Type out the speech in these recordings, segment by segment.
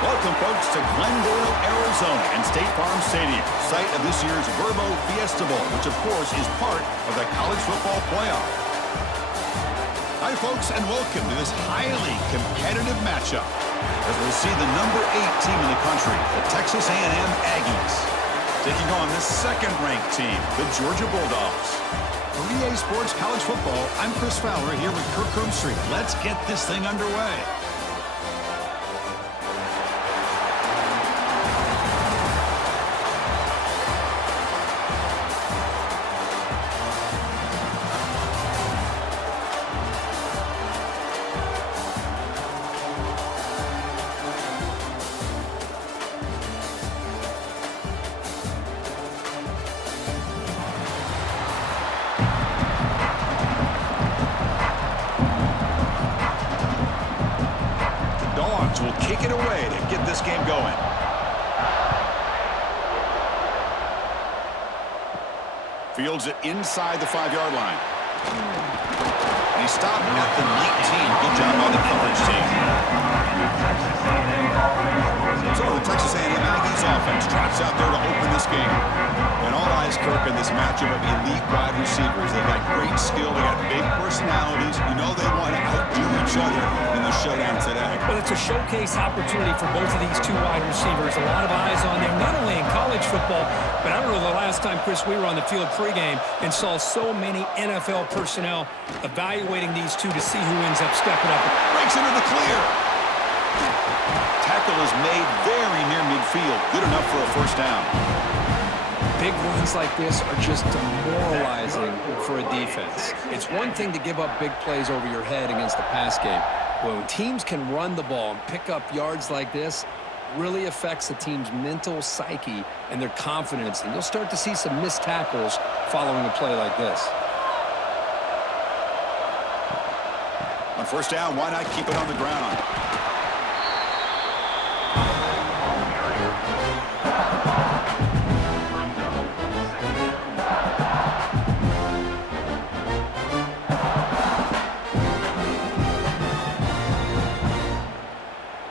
Welcome, folks, to Glendale, Arizona and State Farm Stadium, site of this year's Verbo Fiesta Bowl, which, of course, is part of the college football playoff. Hi, folks, and welcome to this highly competitive matchup as we'll see the number 8 team in the country, the Texas A&M Aggies, taking on the second-ranked team, the Georgia Bulldogs. For EA Sports College Football, I'm Chris Fowler here with Kirk Street. Let's get this thing underway. Will kick it away to get this game going. Fields it inside the 5-yard line. And he stopped at the 19. Good job by the coverage team. So the Texas A&M Aggies offense trots out there to open this game. And all eyes, Kirk, in this matchup of elite wide receivers. They've got great skill. They got big personalities. You know they want to outdo each other in the showdown today. Well, it's a showcase opportunity for both of these two wide receivers. A lot of eyes on them, not only in college football, but I don't know the last time, Chris, we were on the field pregame and saw so many NFL personnel evaluating these two to see who ends up stepping up. Breaks into the clear. Tackle is made very near midfield. Good enough for a first down. Big runs like this are just demoralizing for a defense. It's one thing to give up big plays over your head against the pass game. When teams can run the ball and pick up yards like this, really affects the team's mental psyche and their confidence. And you'll start to see some missed tackles following a play like this. On first down, why not keep it on the ground?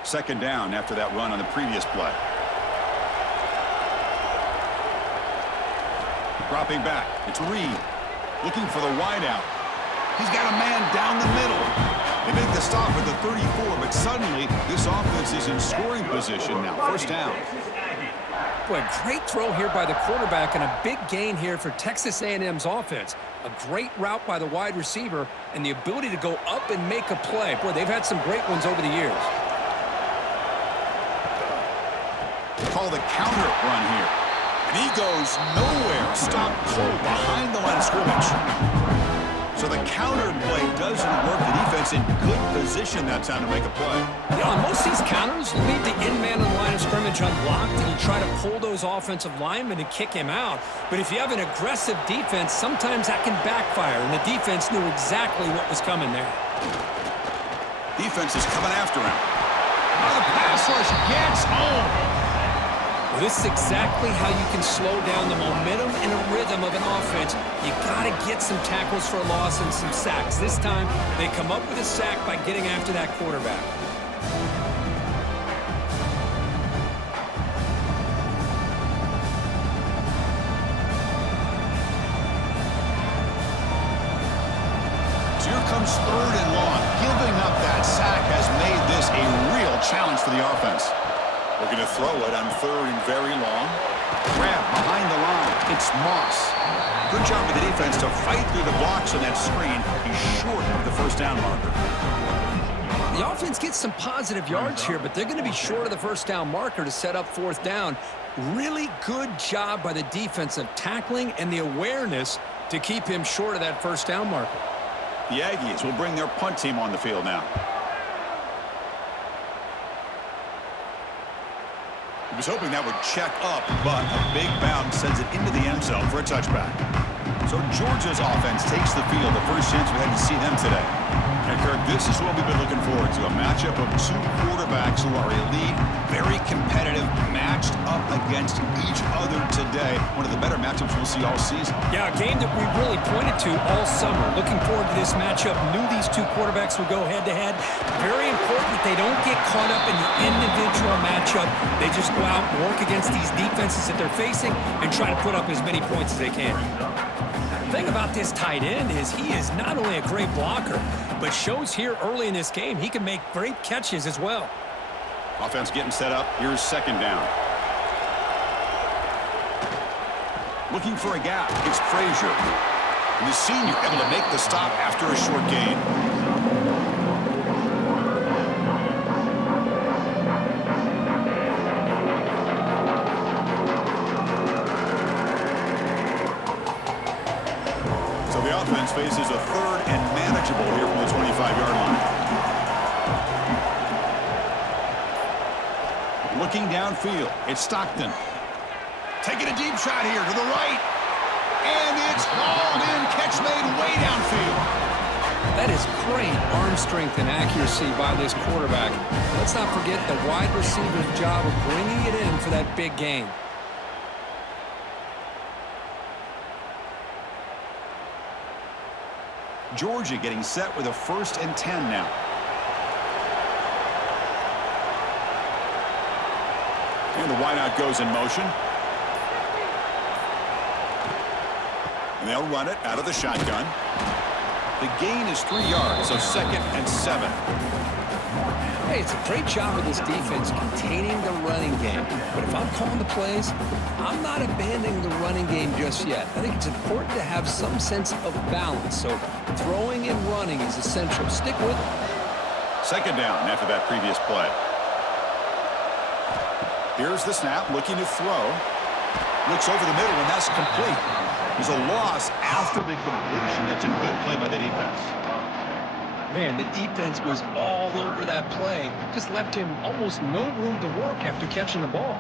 Second down after that run on the previous play. Dropping back. It's Reed looking for the wideout. He's got a man down the middle. They make the stop at the 34, but suddenly this offense is in scoring position now. First down. Boy, great throw here by the quarterback and a big gain here for Texas A&M's offense. A great route by the wide receiver and the ability to go up and make a play. Boy, they've had some great ones over the years. Call the counter run here. And he goes nowhere. Stopped cold behind the line of scrimmage. So the counter play doesn't work. The defense in good position that time to make a play. Yeah, on most of these counters, you leave the in man on the line of scrimmage unblocked and you try to pull those offensive linemen and kick him out. But if you have an aggressive defense, sometimes that can backfire. And the defense knew exactly what was coming there. Defense is coming after him. Now the pass rush gets home. Well, this is exactly how you can slow down the momentum and a rhythm of an offense. You got to get some tackles for a loss and some sacks. This time, they come up with a sack by getting after that quarterback. So here comes third and long. Giving up that sack has made this a real challenge for the offense. Looking to throw it on third and very long. Grab behind the line. It's Moss. Good job of the defense to fight through the blocks on that screen. He's short of the first down marker. The offense gets some positive yards here, but they're going to be short of the first down marker to set up fourth down. Really good job by the defensive tackling and the awareness to keep him short of that first down marker. The Aggies will bring their punt team on the field now. He was hoping that would check up, but a big bounce sends it into the end zone for a touchback. So Georgia's offense takes the field. The first chance we had to see them today. And Kirk, this is what we've been looking forward to, a matchup of two quarterbacks who are elite, very competitive, matched up against each other today. One of the better matchups we'll see all season. Yeah, a game that we really pointed to all summer. Looking forward to this matchup. Knew these two quarterbacks would go head-to-head. Very important that they don't get caught up in the individual matchup. They just go out and work against these defenses that they're facing and try to put up as many points as they can. The thing about this tight end is he is not only a great blocker, but shows here early in this game he can make great catches as well. Offense getting set up. Here's second down. Looking for a gap. It's Frazier. And the senior able to make the stop after a short gain. So the offense faces a third and manageable here from the 25-yard line. Looking downfield, it's Stockton. Taking a deep shot here to the right. And it's hauled in. Catch made way downfield. That is great arm strength and accuracy by this quarterback. Let's not forget the wide receiver's job of bringing it in for that big gain. Georgia getting set with a 1st and 10 now. And the wideout goes in motion. And they'll run it out of the shotgun. The gain is 3 yards, so 2nd and 7. Hey, it's a great job of this defense containing the running game. But if I'm calling the plays, I'm not abandoning the running game just yet. I think it's important to have some sense of balance. So throwing and running is essential. Stick with it. Second down after that previous play. Here's the snap, looking to throw. Looks over the middle, and that's complete. There's a loss after the completion. That's a good play by the defense. Man, the defense was all over that play. Just left him almost no room to work after catching the ball.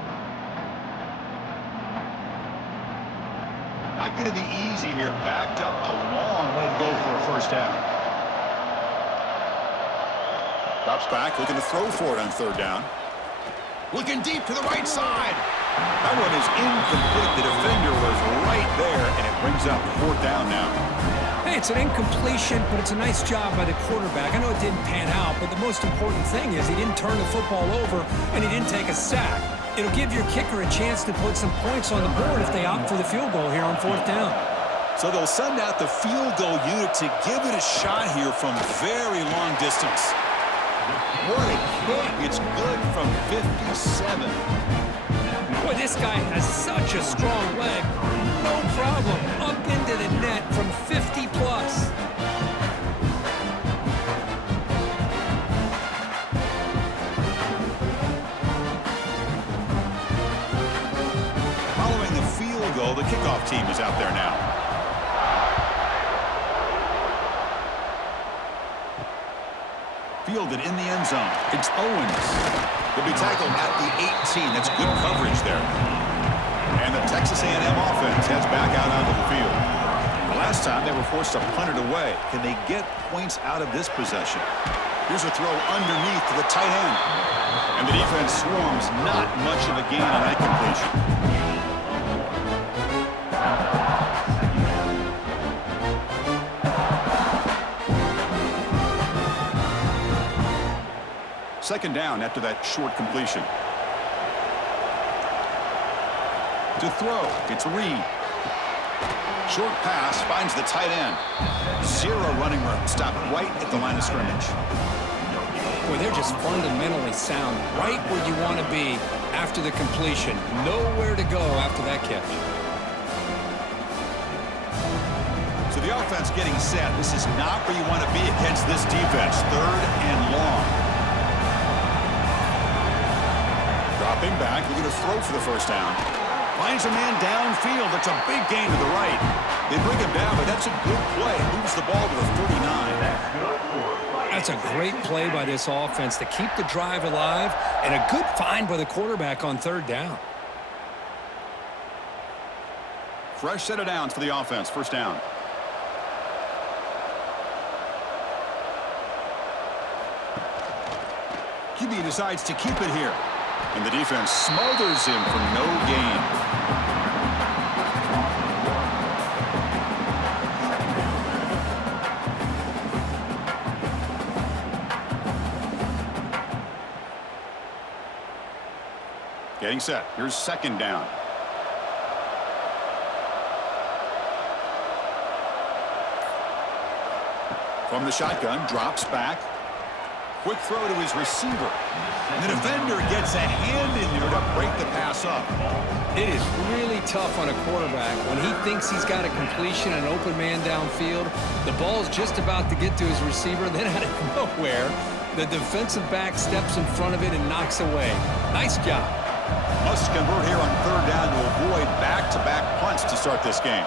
Not going to be easy here. Backed up a long way to go for a first down. Drops back, looking to throw for it on third down. Looking deep to the right side. That one is incomplete. The defender was right there, and it brings up fourth down now. Hey, it's an incompletion, but it's a nice job by the quarterback. I know it didn't pan out, but the most important thing is he didn't turn the football over, and he didn't take a sack. It'll give your kicker a chance to put some points on the board if they opt for the field goal here on fourth down. So they'll send out the field goal unit to give it a shot here from very long distance. What a kick. It's good from 57. Boy, this guy has such a strong leg. No problem. Up into the net from 50 plus. Following the field goal, the kickoff team is out there now. Fielded in the end zone. It's Owens. He'll be tackled at the 18. That's good coverage there. And the Texas A&M offense heads back out onto the field. Last time they were forced to punt it away. Can they get points out of this possession? Here's a throw underneath to the tight end. And the defense swarms. Not much of a gain on that completion. Second down after that short completion. To throw, it's Reed. Short pass finds the tight end. Zero running room. Stop right at the line of scrimmage. Boy, they're just fundamentally sound. Right where you want to be after the completion. Nowhere to go after that catch. So the offense getting set. This is not where you want to be against this defense. Third and long. Dropping back, looking to throw for the first down. Finds a man downfield. That's a big gain to the right. They bring him down, but that's a good play. Moves the ball to the 39. That's a great play by this offense to keep the drive alive, and a good find by the quarterback on third down. Fresh set of downs for the offense. First down. decides to keep it here. And the defense smothers him for no gain. Getting set. Here's second down. From the shotgun, drops back. Quick throw to his receiver. And the defender gets a hand in there to break the pass up. It is really tough on a quarterback when he thinks he's got a completion and an open man downfield. The ball's just about to get to his receiver. Then out of nowhere, the defensive back steps in front of it and knocks away. Nice job. Must convert here on third down to avoid back-to-back punts to start this game.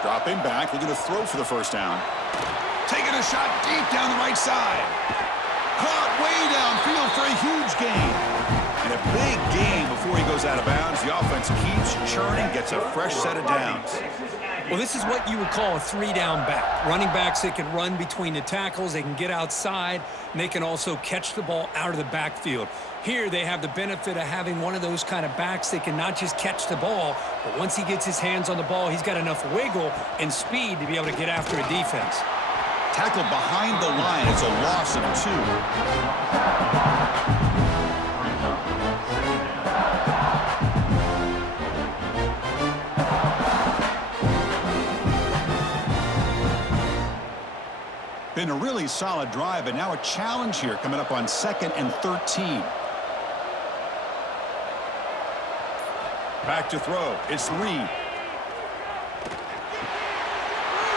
Dropping back, looking to throw for the first down. Taking a shot deep down the right side. Caught way downfield for a huge gain. And a big gain before he goes out of bounds. The offense keeps churning, gets a fresh set of downs. Well, this is what you would call a three-down back. Running backs, they can run between the tackles, they can get outside, and they can also catch the ball out of the backfield. Here, they have the benefit of having one of those kind of backs that can not just catch the ball, but once he gets his hands on the ball, he's got enough wiggle and speed to be able to get after a defense. Tackled behind the line. It's a loss of 2. Been a really solid drive, but now a challenge here coming up on 2nd and 13. Back to throw. It's Reed.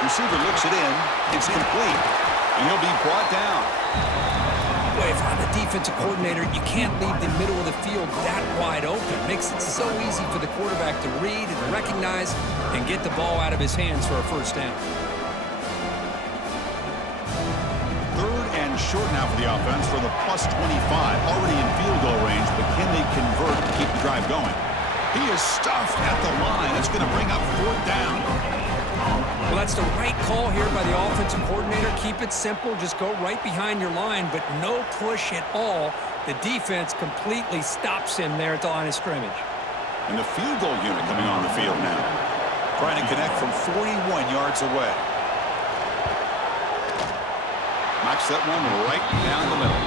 Receiver looks it in. It's complete. And he'll be brought down. Boy, if I'm a defensive coordinator, you can't leave the middle of the field that wide open. Makes it so easy for the quarterback to read and recognize and get the ball out of his hands for a first down. Third and short now for the offense for the +25. Already in field goal range, but can they convert to keep the drive going? He is stuffed at the line. It's going to bring up 4th down. Well, that's the right call here by the offensive coordinator. Keep it simple. Just go right behind your line, but no push at all. The defense completely stops him there at the line of scrimmage. And the field goal unit coming on the field now. Trying to connect from 41 yards away. Knocks that one right down the middle.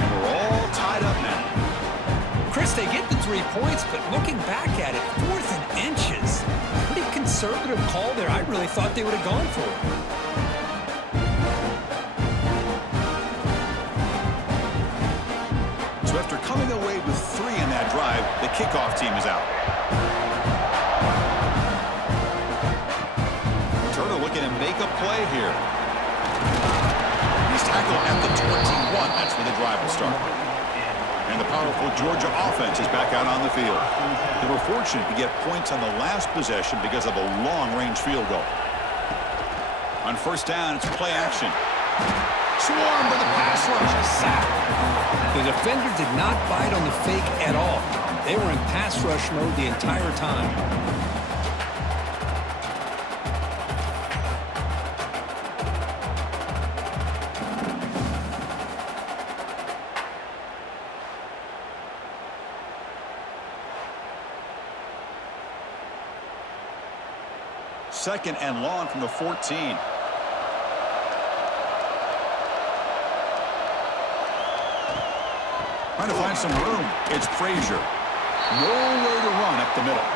And we're all tied up now. Chris, they get the 3 points, but looking back at it, 4th and inches. Pretty conservative call there. I really thought they would have gone for it. So after coming away with 3 in that drive, the kickoff team is out. Turner looking to make a play here. He's tackled at the 21. That's where the drive will start. And the powerful Georgia offense is back out on the field. They were fortunate to get points on the last possession because of a long-range field goal. On first down, it's play action. Swarmed by the pass rush. Sack. The defender did not bite on the fake at all. They were in pass rush mode the entire time. Second and long from the 14. Trying to find some room. It's Frazier. Nowhere to run up the middle.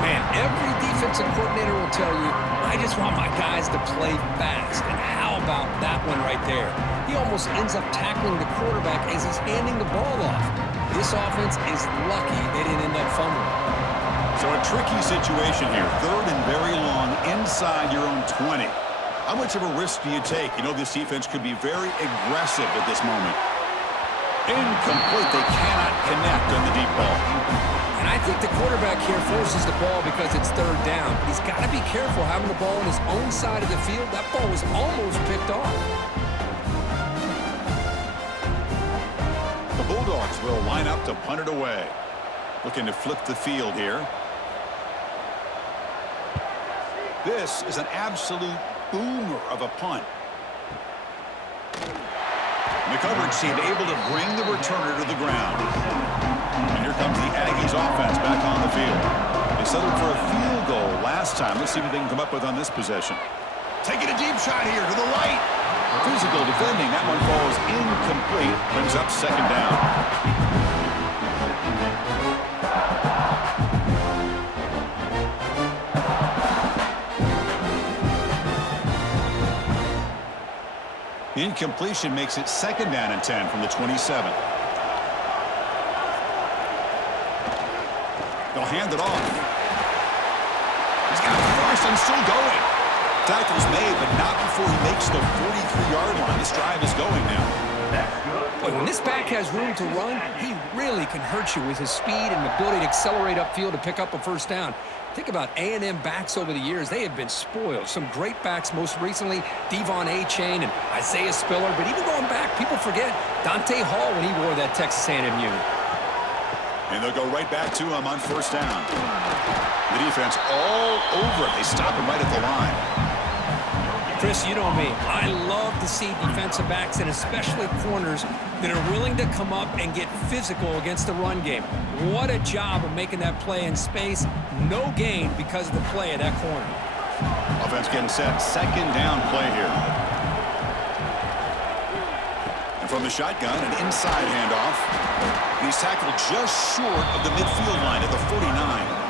Man, every defensive coordinator will tell you, I just want my guys to play fast. And how about that one right there? He almost ends up tackling the quarterback as he's handing the ball off. This offense is lucky they didn't end up fumbling. So a tricky situation here. 3rd and very long inside your own 20. How much of a risk do you take? You know this defense could be very aggressive at this moment. Incomplete. They cannot connect on the deep ball. And I think the quarterback here forces the ball because it's 3rd down. He's got to be careful having the ball on his own side of the field. That ball was almost picked off. The Bulldogs will line up to punt it away. Looking to flip the field here. This is an absolute boomer of a punt. And the coverage team able to bring the returner to the ground. And here comes the Aggies offense back on the field. They settled for a field goal last time. Let's see what they can come up with on this possession. Taking a deep shot here to the right. Physical defending. That one falls incomplete. Brings up second down. Incompletion makes it second down and 10 from the 27. They'll hand it off. He's got first and still going. Tackle's made, but not before he makes the 43-yard line. This drive is going now. But when this back has room to run, he really can hurt you with his speed and ability to accelerate upfield to pick up a first down. Think about A&M backs over the years. They have been spoiled. Some great backs, most recently, Devon A-Chain and Isaiah Spiller. But even going back, people forget Dante Hall when he wore that Texas A&M unit. And they'll go right back to him on first down. The defense all over it. They stop him right at the line. Chris, you know me. I love to see defensive backs and especially corners that are willing to come up and get physical against the run game. What a job of making that play in space. No gain because of the play of that corner. Offense getting set. Second down play here. And from the shotgun, an inside handoff. He's tackled just short of the midfield line at the 49.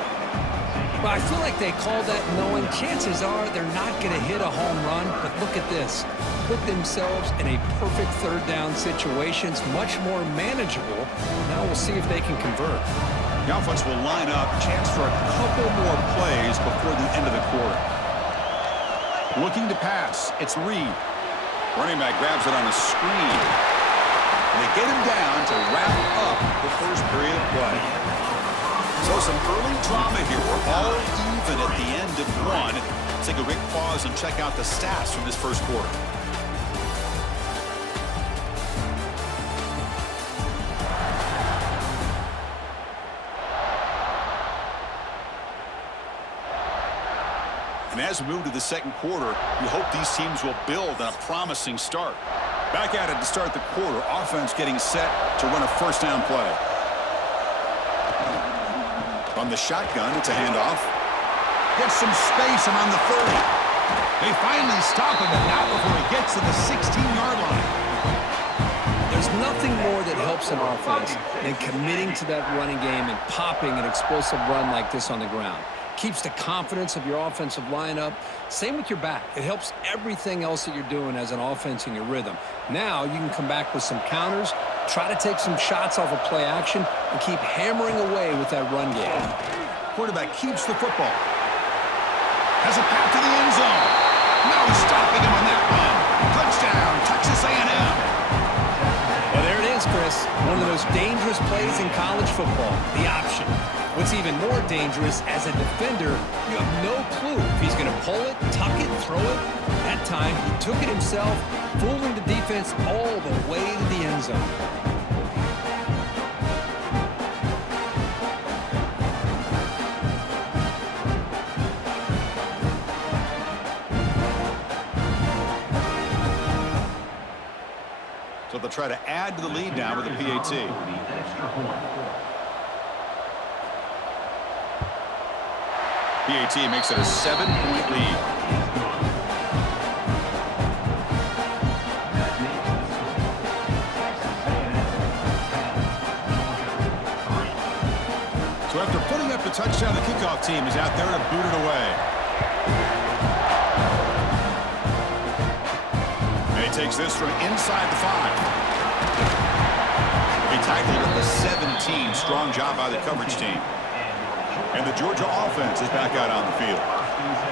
Well, I feel like they called that knowing chances are they're not going to hit a home run. But look at this. Put themselves in a perfect third down situation. It's much more manageable. Now we'll see if they can convert. The offense will line up. Chance for a couple more plays before the end of the quarter. Looking to pass. It's Reed. Running back grabs it on a screen. And they get him down to wrap up the first period of play. So some early drama here. We're all even at the end of one. Let's take a quick pause and check out the stats from this first quarter. And as we move to the second quarter, we hope these teams will build on a promising start. Back at it to start the quarter. Offense getting set to run a first down play. On the shotgun, it's a handoff. Gets some space and on the 30. They finally stop him, and not before he gets to the 16-yard line. There's nothing more that helps an offense than committing to that running game and popping an explosive run like this on the ground. Keeps the confidence of your offensive lineup. Same with your back. It helps everything else that you're doing as an offense in your rhythm. Now you can come back with some counters, try to take some shots off of play action, and keep hammering away with that run game. Quarterback keeps the football. Has a path to the end zone. No stopping him on that run. Touchdown, Texas A&M. Well, there it is, Chris. One of the most dangerous plays in college football, the option. What's even more dangerous, as a defender, you have no clue if he's going to pull it, tuck it, throw it. That time, he took it himself, fooling the defense all the way to the end zone. So they'll try to add to the lead now with a PAT. PAT makes it a 7-point lead. So after putting up the touchdown, the kickoff team is out there to boot it away. And he takes this from inside the 5. He tackled at the 17. Strong job by the coverage team. And the Georgia offense is back out on the field.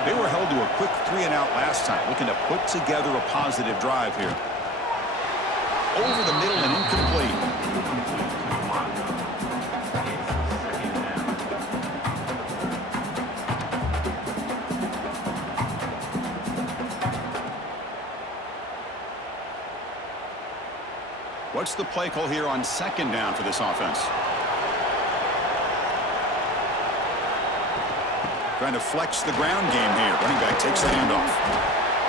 They were held to a quick 3-and-out last time, looking to put together a positive drive here. Over the middle and incomplete. What's the play call here on second down for this offense? Trying to flex the ground game here. Running back takes the handoff.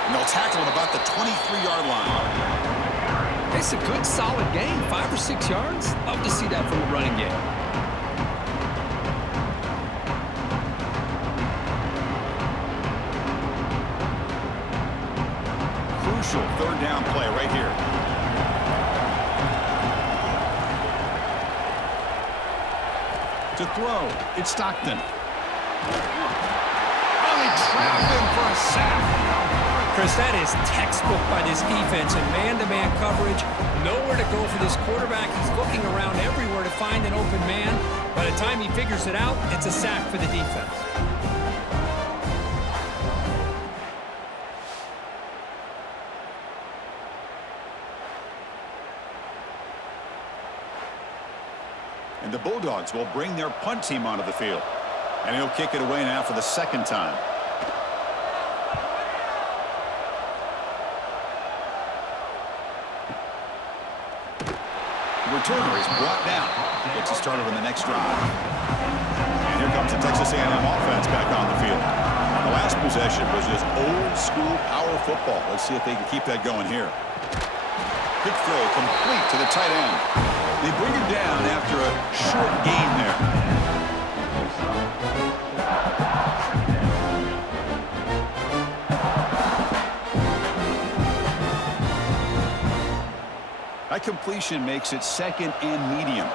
And they'll tackle him about the 23-yard line. It's a good, solid game. 5 or 6 yards. Love to see that from the running game. Crucial third down play right here. To throw, it's Stockton. Oh, they trap him for a sack. Chris, that is textbook by this defense in man-to-man coverage. Nowhere to go for this quarterback. He's looking around everywhere to find an open man. By the time he figures it out, it's a sack for the defense. And the Bulldogs will bring their punt team onto the field. And he'll kick it away now for the second time. The returner is brought down. Gets a start on the next drive. And here comes the Texas A&M offense back on the field. The last possession was just old-school power football. Let's see if they can keep that going here. Quick throw complete to the tight end. They bring him down after a short gain there. That completion makes it second and medium.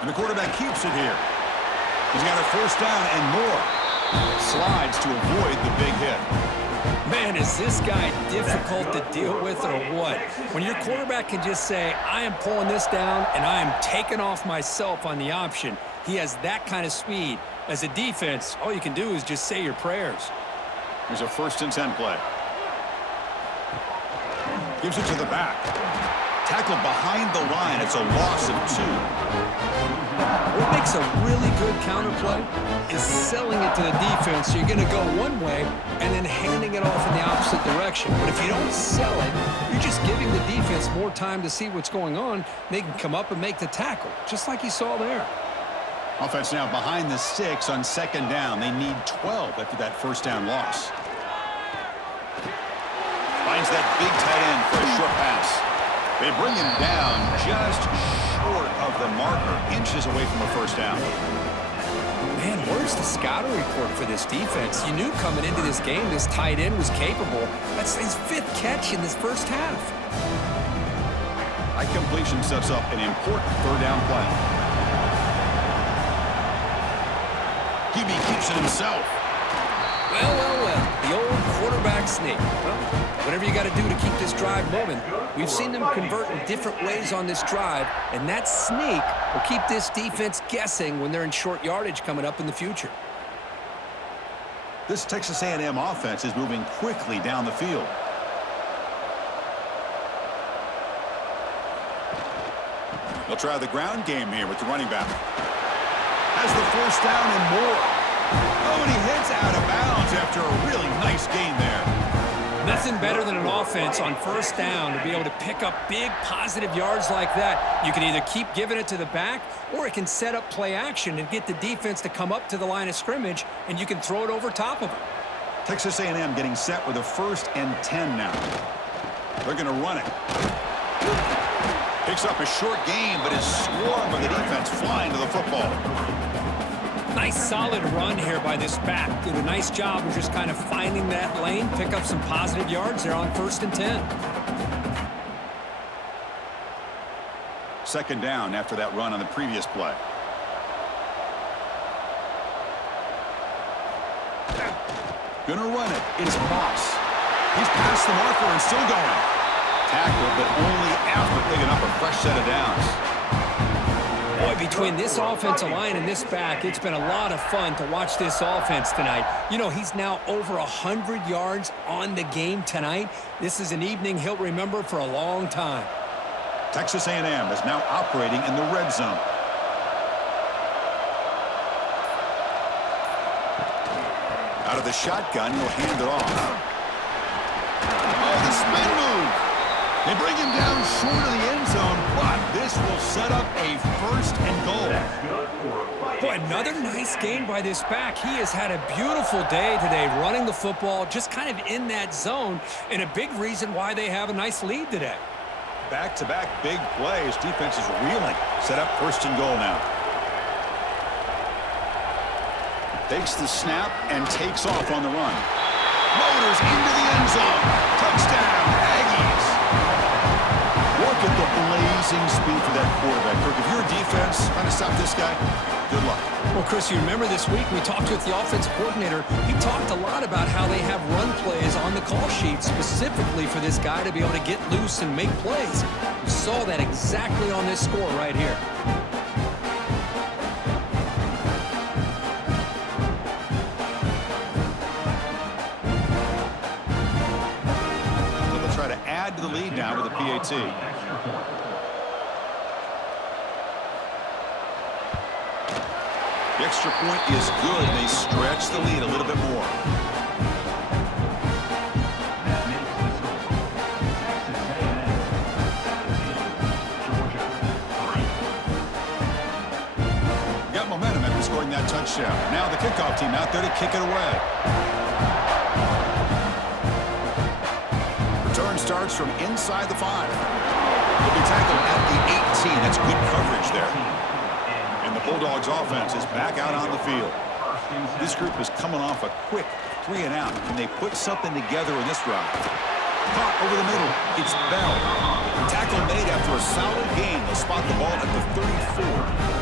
And the quarterback keeps it here. He's got a first down and more. Slides to avoid the big hit. Man, is this guy difficult to deal with or what? When your quarterback can just say, I am pulling this down and I am taking off myself on the option, he has that kind of speed. As a defense, all you can do is just say your prayers. Here's a 1st and 10 play. Gives it to the back. Tackled behind the line. It's a loss of 2. What makes a really good counterplay is selling it to the defense. So you're going to go one way and then handing it off in the opposite direction. But if you don't sell it, you're just giving the defense more time to see what's going on. They can come up and make the tackle, just like you saw there. Offense now behind the 6 on 2nd down. They need 12 after that first down loss. Finds that big tight end for a short pass. They bring him down just short of the marker, inches away from a first down. Man, where's the scouting report for this defense? You knew coming into this game this tight end was capable. That's his 5th catch in this first half. That completion sets up an important third down play. QB keeps it himself. Well. The old quarterback sneak. Well, whatever you got to do to keep this drive moving. We've seen them convert in different ways on this drive, and that sneak will keep this defense guessing when they're in short yardage coming up in the future. This Texas A&M offense is moving quickly down the field. They'll try the ground game here with the running back. Has the first down and more. Oh, and he heads out of bounds after a really nice gain there. Nothing better than an offense on first down to be able to pick up big positive yards like that. You can either keep giving it to the back, or it can set up play action and get the defense to come up to the line of scrimmage, and you can throw it over top of them. Texas A&M getting set with a 1st and 10 now. They're going to run it. Picks up a short gain, but is swarmed by the defense flying to the football. Nice solid run here by this back. Did a nice job of just kind of finding that lane, pick up some positive yards there on 1st and 10. 2nd down after that run on the previous play. Gonna run it. It's Moss. He's past the marker and still going. Tackle, but only after picking up a fresh set of downs. Boy, between this offensive line and this back, it's been a lot of fun to watch this offense tonight. You know, he's now over 100 yards on the game tonight. This is an evening he'll remember for a long time. Texas A&M is now operating in the red zone. Out of the shotgun, he'll hand it off. Oh, the spin move. They bring him down short of the end zone, but this will set up a first and goal. Boy, another nice game by this back. He has had a beautiful day today running the football, just kind of in that zone, and a big reason why they have a nice lead today. Back-to-back big plays. Defense is reeling. Set up first and goal now. Takes the snap and takes off on the run. Motors into the end zone. Touchdown, Aggies. Look at the blazing speed for that quarterback. Kirk, if you're a defense trying to stop this guy, good luck. Well, Chris, you remember this week we talked with the offensive coordinator. He talked a lot about how they have run plays on the call sheet specifically for this guy to be able to get loose and make plays. We saw that exactly on this score right here. To the lead now with a PAT. The extra point is good. They stretch the lead a little bit more. Got momentum after scoring that touchdown. Now the kickoff team out there to kick it away. Starts from inside the 5. He'll be tackled at the 18. That's good coverage there. And the Bulldogs offense is back out on the field. This group is coming off a quick 3-and-out. Can they put something together in this drive? Caught over the middle. It's Bell. Tackle made after a solid gain. They'll spot the ball at the 34.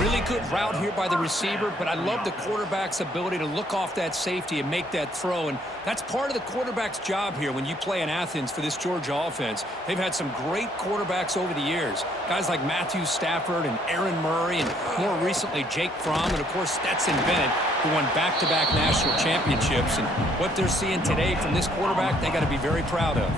Really good route here by the receiver, but I love the quarterback's ability to look off that safety and make that throw, and that's part of the quarterback's job here when you play in Athens for this Georgia offense. They've had some great quarterbacks over the years, guys like Matthew Stafford and Aaron Murray, and more recently Jake Fromm, and of course Stetson Bennett, who won back-to-back national championships. And what they're seeing today from this quarterback, they got to be very proud of.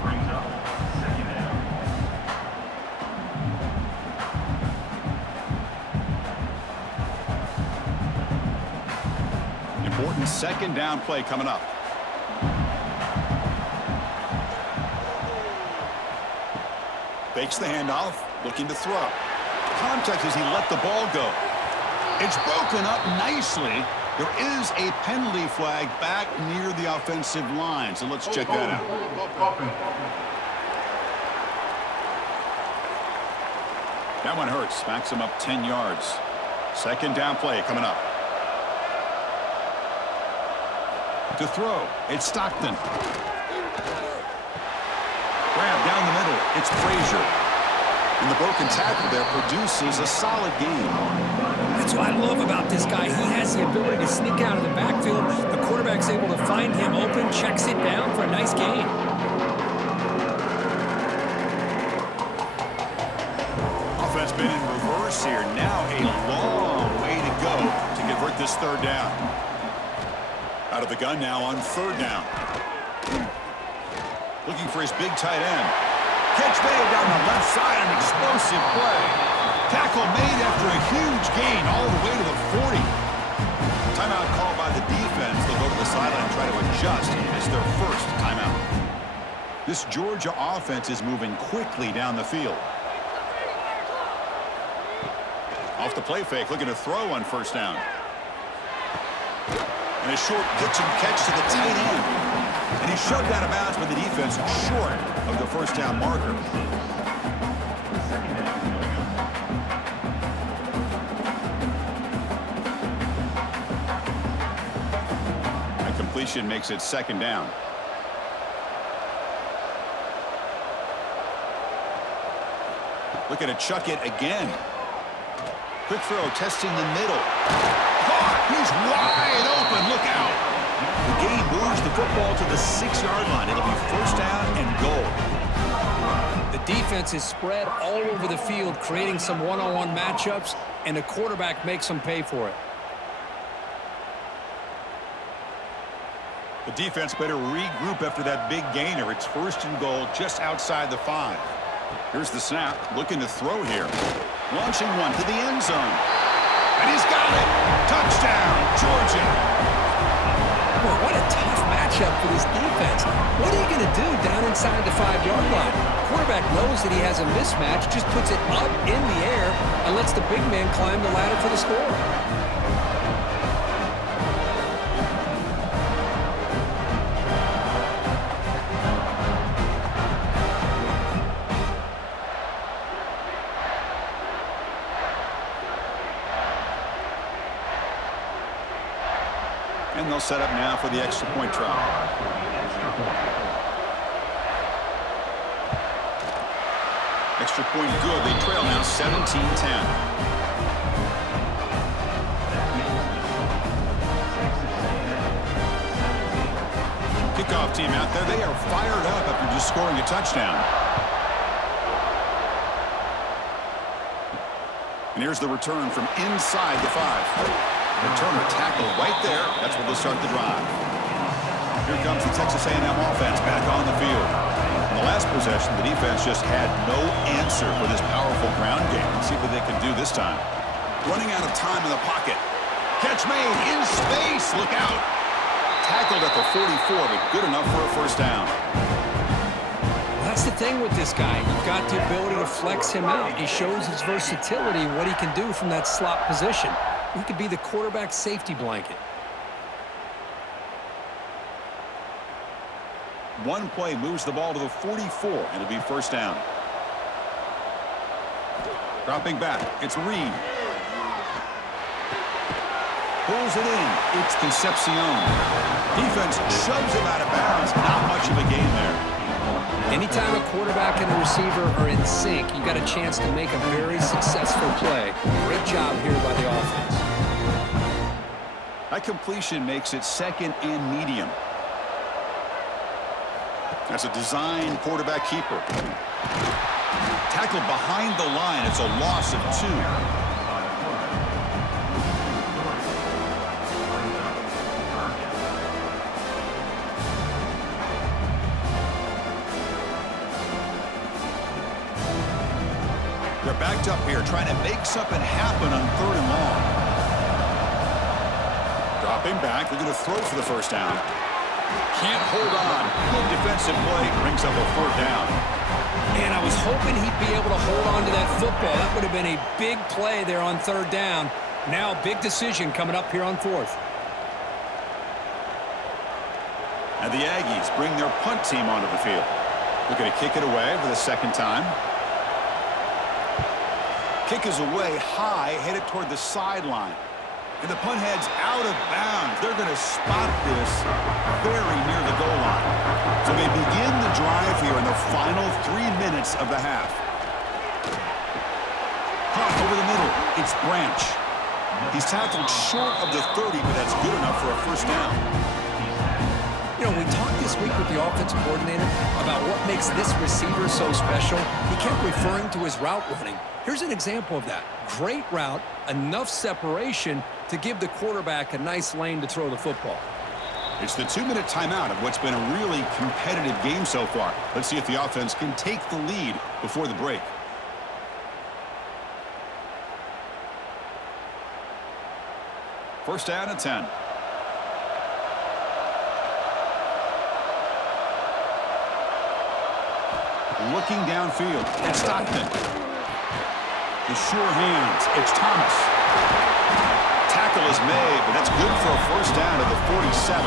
Important second down play coming up. Fakes the handoff, looking to throw. Contact as he let the ball go. It's broken up nicely. There is a penalty flag back near the offensive line, so let's check that out. That one hurts. Backs him up 10 yards. Second down play coming up. To throw, it's Stockton. Grab down the middle, it's Frazier. And the broken tackle there produces a solid game. That's what I love about this guy. He has the ability to sneak out of the backfield. The quarterback's able to find him open, checks it down for a nice gain. Offense been in reverse here. Now a long way to go to convert this third down. Out of the gun now on third down. Looking for his big tight end. Catch made down the left side, an explosive play. Tackle made after a huge gain all the way to the 40. Timeout called by the defense. They'll go to the sideline and try to adjust. It's their first timeout. This Georgia offense is moving quickly down the field. Off the play fake, looking to throw on first down. And a short pitch and catch to the tight end. And he's shoved out of bounds by the defense short of the first down marker. That completion makes it second down. Looking to chuck it again. Quick throw, testing the middle. He's wide open. Look out. The game moves the football to the 6-yard line. It'll be first down and goal. The defense is spread all over the field, creating some one-on-one matchups, and the quarterback makes them pay for it. The defense better regroup after that big gainer. It's first and goal just outside the 5. Here's the snap. Looking to throw here. Launching one to the end zone. And he's got it. Touchdown, Georgia. Boy, what a tough matchup matchup for this defense. What are you going to do down inside the 5-yard line? Quarterback knows that he has a mismatch, just puts it up in the air and lets the big man climb the ladder for the score. And they'll set up now for the extra point try. Extra point good. They trail now 17-10. Kickoff team out there. They are fired up after just scoring a touchdown. And here's the return from inside the 5. Returner tackle right there. That's where they'll start the drive. Here comes the Texas A&M offense back on the field. In the last possession, the defense just had no answer for this powerful ground game. Let's see what they can do this time. Running out of time in the pocket. Catch made in space. Look out. Tackled at the 44, but good enough for a first down. That's the thing with this guy. You've got the ability to flex him out. He shows his versatility and what he can do from that slot position. He could be the quarterback safety blanket. One play moves the ball to the 44, and it'll be first down. Dropping back, it's Reed. Pulls it in. It's Concepcion. Defense shoves him out of bounds. Not much of a gain there. Anytime a quarterback and a receiver are in sync, you got a chance to make a very successful play. Great job here by the offense. That completion makes it second and medium. That's a design quarterback keeper. Tackled behind the line. It's a loss of 2. They're backed up here, trying to make something happen on 3rd and long. Dropping back, they're going to throw for the first down. Can't hold on. Good defensive play, brings up a 4th down. And I was hoping he'd be able to hold on to that football. That would have been a big play there on 3rd down. Now, big decision coming up here on 4th. And the Aggies bring their punt team onto the field. They're going to kick it away for the 2nd time. Kick is away high, headed toward the sideline. And the punt heads out of bounds. They're going to spot this very near the goal line. So they begin the drive here in the final 3 minutes of the half. Caught over the middle. It's Branch. He's tackled short of the 30, but that's good enough for a first down. You know, we talked this week with the offensive coordinator about what makes this receiver so special. He kept referring to his route running. Here's an example of that. Great route, enough separation to give the quarterback a nice lane to throw the football. It's the 2-minute timeout of what's been a really competitive game so far. Let's see if the offense can take the lead before the break. First down at 10. Looking downfield. It's Stockton. The sure hands. It's Thomas. Tackle is made, but that's good for a first down to the 47.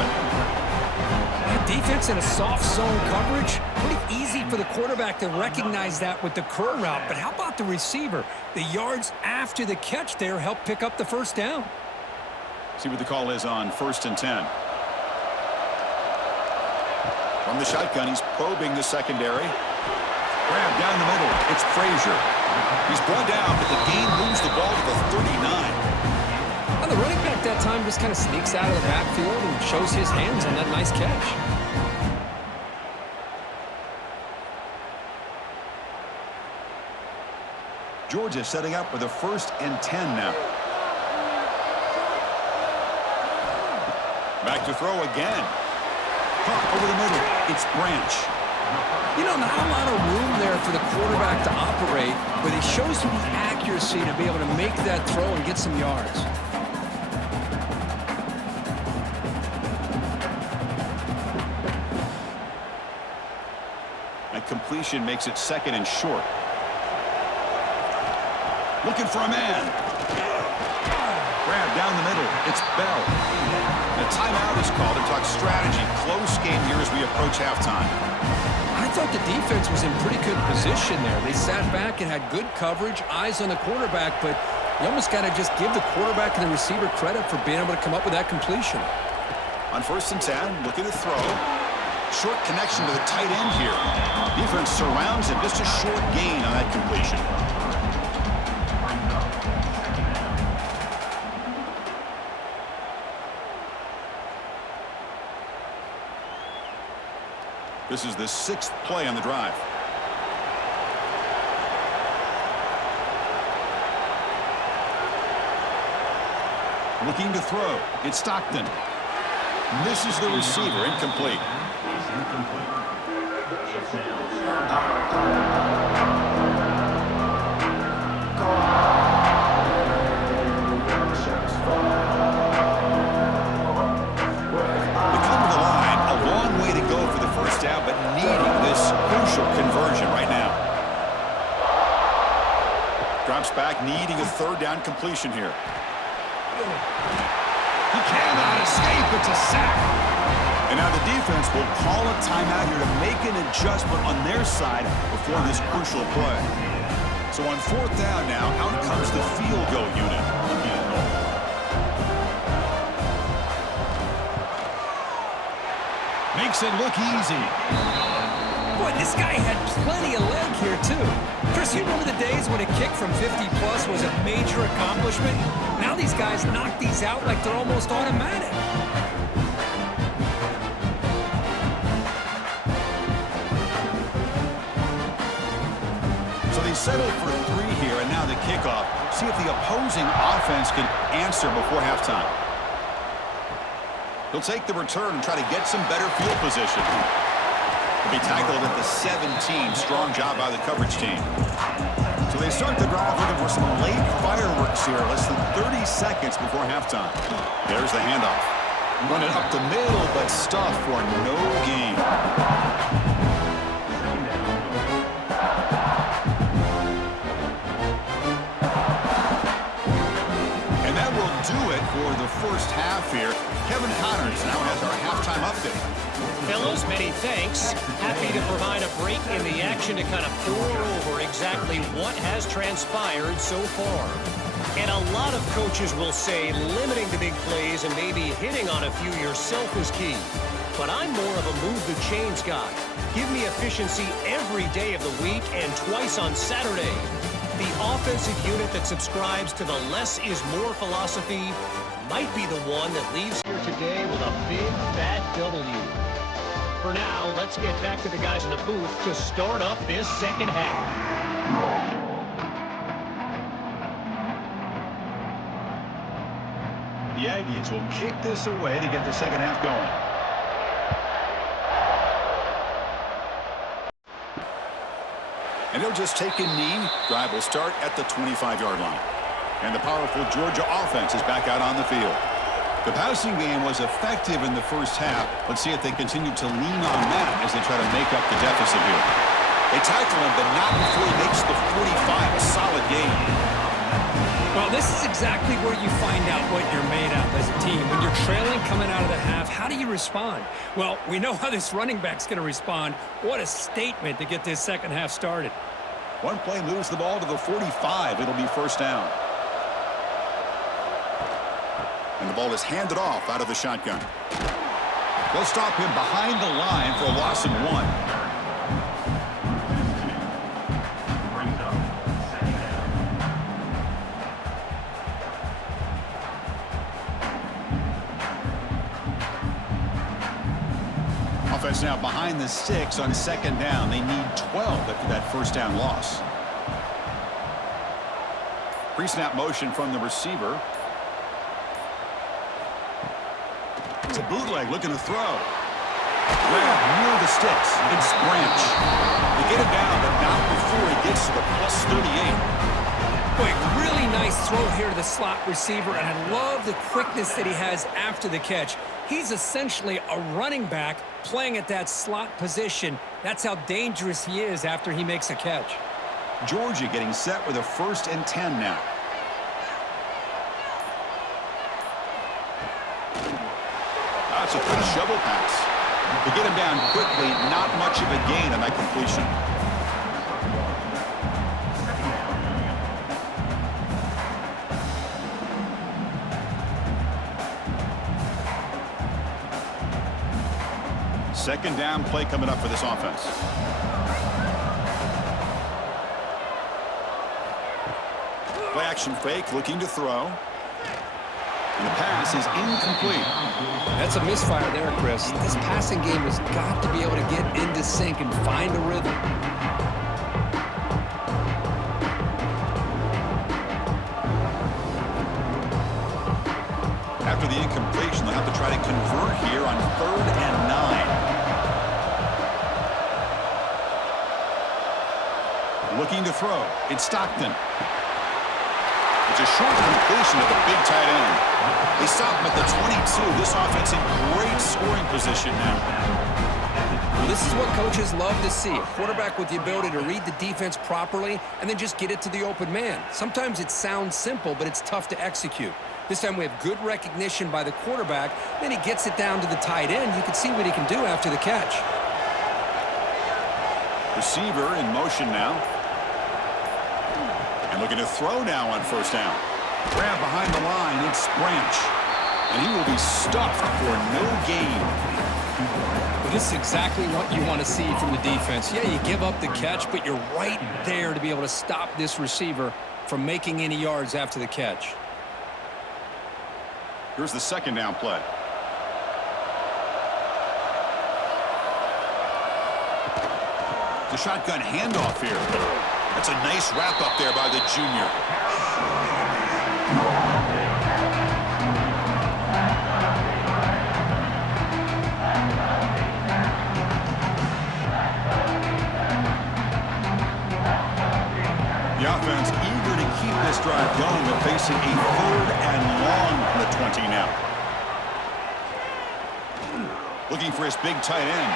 That defense in a soft zone coverage, pretty easy for the quarterback to recognize that with the curl route. But how about the receiver? The yards after the catch there help pick up the first down. See what the call is on 1st and 10. From the shotgun, he's probing the secondary. Grab down the middle. It's Frazier. He's brought down, but the gain moves the ball to the 39. And the running back that time just kind of sneaks out of the backfield and shows his hands on that nice catch. Georgia setting up with a 1st and 10 now. Back to throw again. Pop over the middle. It's Branch. You know, not a lot of room there for the quarterback to operate, but he shows him the accuracy to be able to make that throw and get some yards. That completion makes it 2nd and short. Looking for a man. Grab down the middle. It's Bell. A timeout is called to talk strategy. Close game here as we approach halftime. I thought the defense was in pretty good position there. They sat back and had good coverage, eyes on the quarterback, but you almost got to just give the quarterback and the receiver credit for being able to come up with that completion. On 1st and 10, looking to throw. Short connection to the tight end here. Defense surrounds him. Just a short gain on that completion. This is the 6th play on the drive. Looking to throw. It's Stockton. Misses the receiver. Incomplete. Down, but needing this crucial conversion right now. Drops back, needing a 3rd down completion here. He cannot escape. It's a sack. And now the defense will call a timeout here to make an adjustment on their side before this crucial play. So on 4th down now, out comes the field goal unit. Makes it look easy. Boy, this guy had plenty of leg here, too. Chris, you remember the days when a kick from 50-plus was a major accomplishment? Now these guys knock these out like they're almost automatic. So they settle for 3 here, and now the kickoff. See if the opposing offense can answer before halftime. He'll take the return and try to get some better field position. He'll be tackled at the 17. Strong job by the coverage team. So they start the drive looking for some late fireworks here. Less than 30 seconds before halftime. There's the handoff. Run it up the middle, but stuffed for no gain. And that will do it for the first half here. Kevin Connors now has our halftime update. Fellas, many thanks. Happy to provide a break in the action to kind of pour over exactly what has transpired so far. And a lot of coaches will say limiting the big plays and maybe hitting on a few yourself is key. But I'm more of a move the chains guy. Give me efficiency every day of the week and twice on Saturday. The offensive unit that subscribes to the less is more philosophy might be the one that leaves here today with a big fat W. For now, let's get back to the guys in the booth to start up this second half. The Aggies will kick this away to get the second half going. And he'll just take a knee. Drive will start at the 25-yard line. And the powerful Georgia offense is back out on the field. The passing game was effective in the first half. Let's see if they continue to lean on that as they try to make up the deficit here. They tackle him, but not before he makes the 45. A solid game. Well, this is exactly where you find out what you're made of as a team. When you're trailing coming out of the half, how do you respond? Well, we know how this running back's going to respond. What a statement to get this second half started. One play moves the ball to the 45. It'll be first down. And the ball is handed off out of the shotgun. They'll stop him behind the line for a loss of 1. Offense now behind the 6 on second down. They need 12 after that first down loss. Pre-snap motion from the receiver. It's a bootleg looking to throw. Grab near the sticks. It's Branch. They get him down, but not before he gets to the plus 38. Boy, really nice throw here to the slot receiver, and I love the quickness that he has after the catch. He's essentially a running back playing at that slot position. That's how dangerous he is after he makes a catch. Georgia getting set with a 1st and 10 now. That's a good shovel pass. To get him down quickly, not much of a gain on that completion. Second down play coming up for this offense. Play action fake, looking to throw. And the pass is incomplete. That's a misfire there, Chris. This passing game has got to be able to get into sync and find a rhythm. After the incompletion, they'll have to try to convert here on 3rd and 9. Looking to throw. It's Stockton. It's a short completion at the big tight end. They stop him at the 22. This offense in great scoring position now. Well, this is what coaches love to see. A quarterback with the ability to read the defense properly and then just get it to the open man. Sometimes it sounds simple, but it's tough to execute. This time we have good recognition by the quarterback. Then he gets it down to the tight end. You can see what he can do after the catch. Receiver in motion now. And looking to throw now on 1st down. Grab behind the line. It's Branch. And he will be stuffed for no gain. Well, this is exactly what you want to see from the defense. Yeah, you give up the catch, but you're right there to be able to stop this receiver from making any yards after the catch. Here's the 2nd down play. The shotgun handoff here. That's a nice wrap up there by the junior. The offense eager to keep this drive going, but facing a 3rd and long from the 20 now. Looking for his big tight end.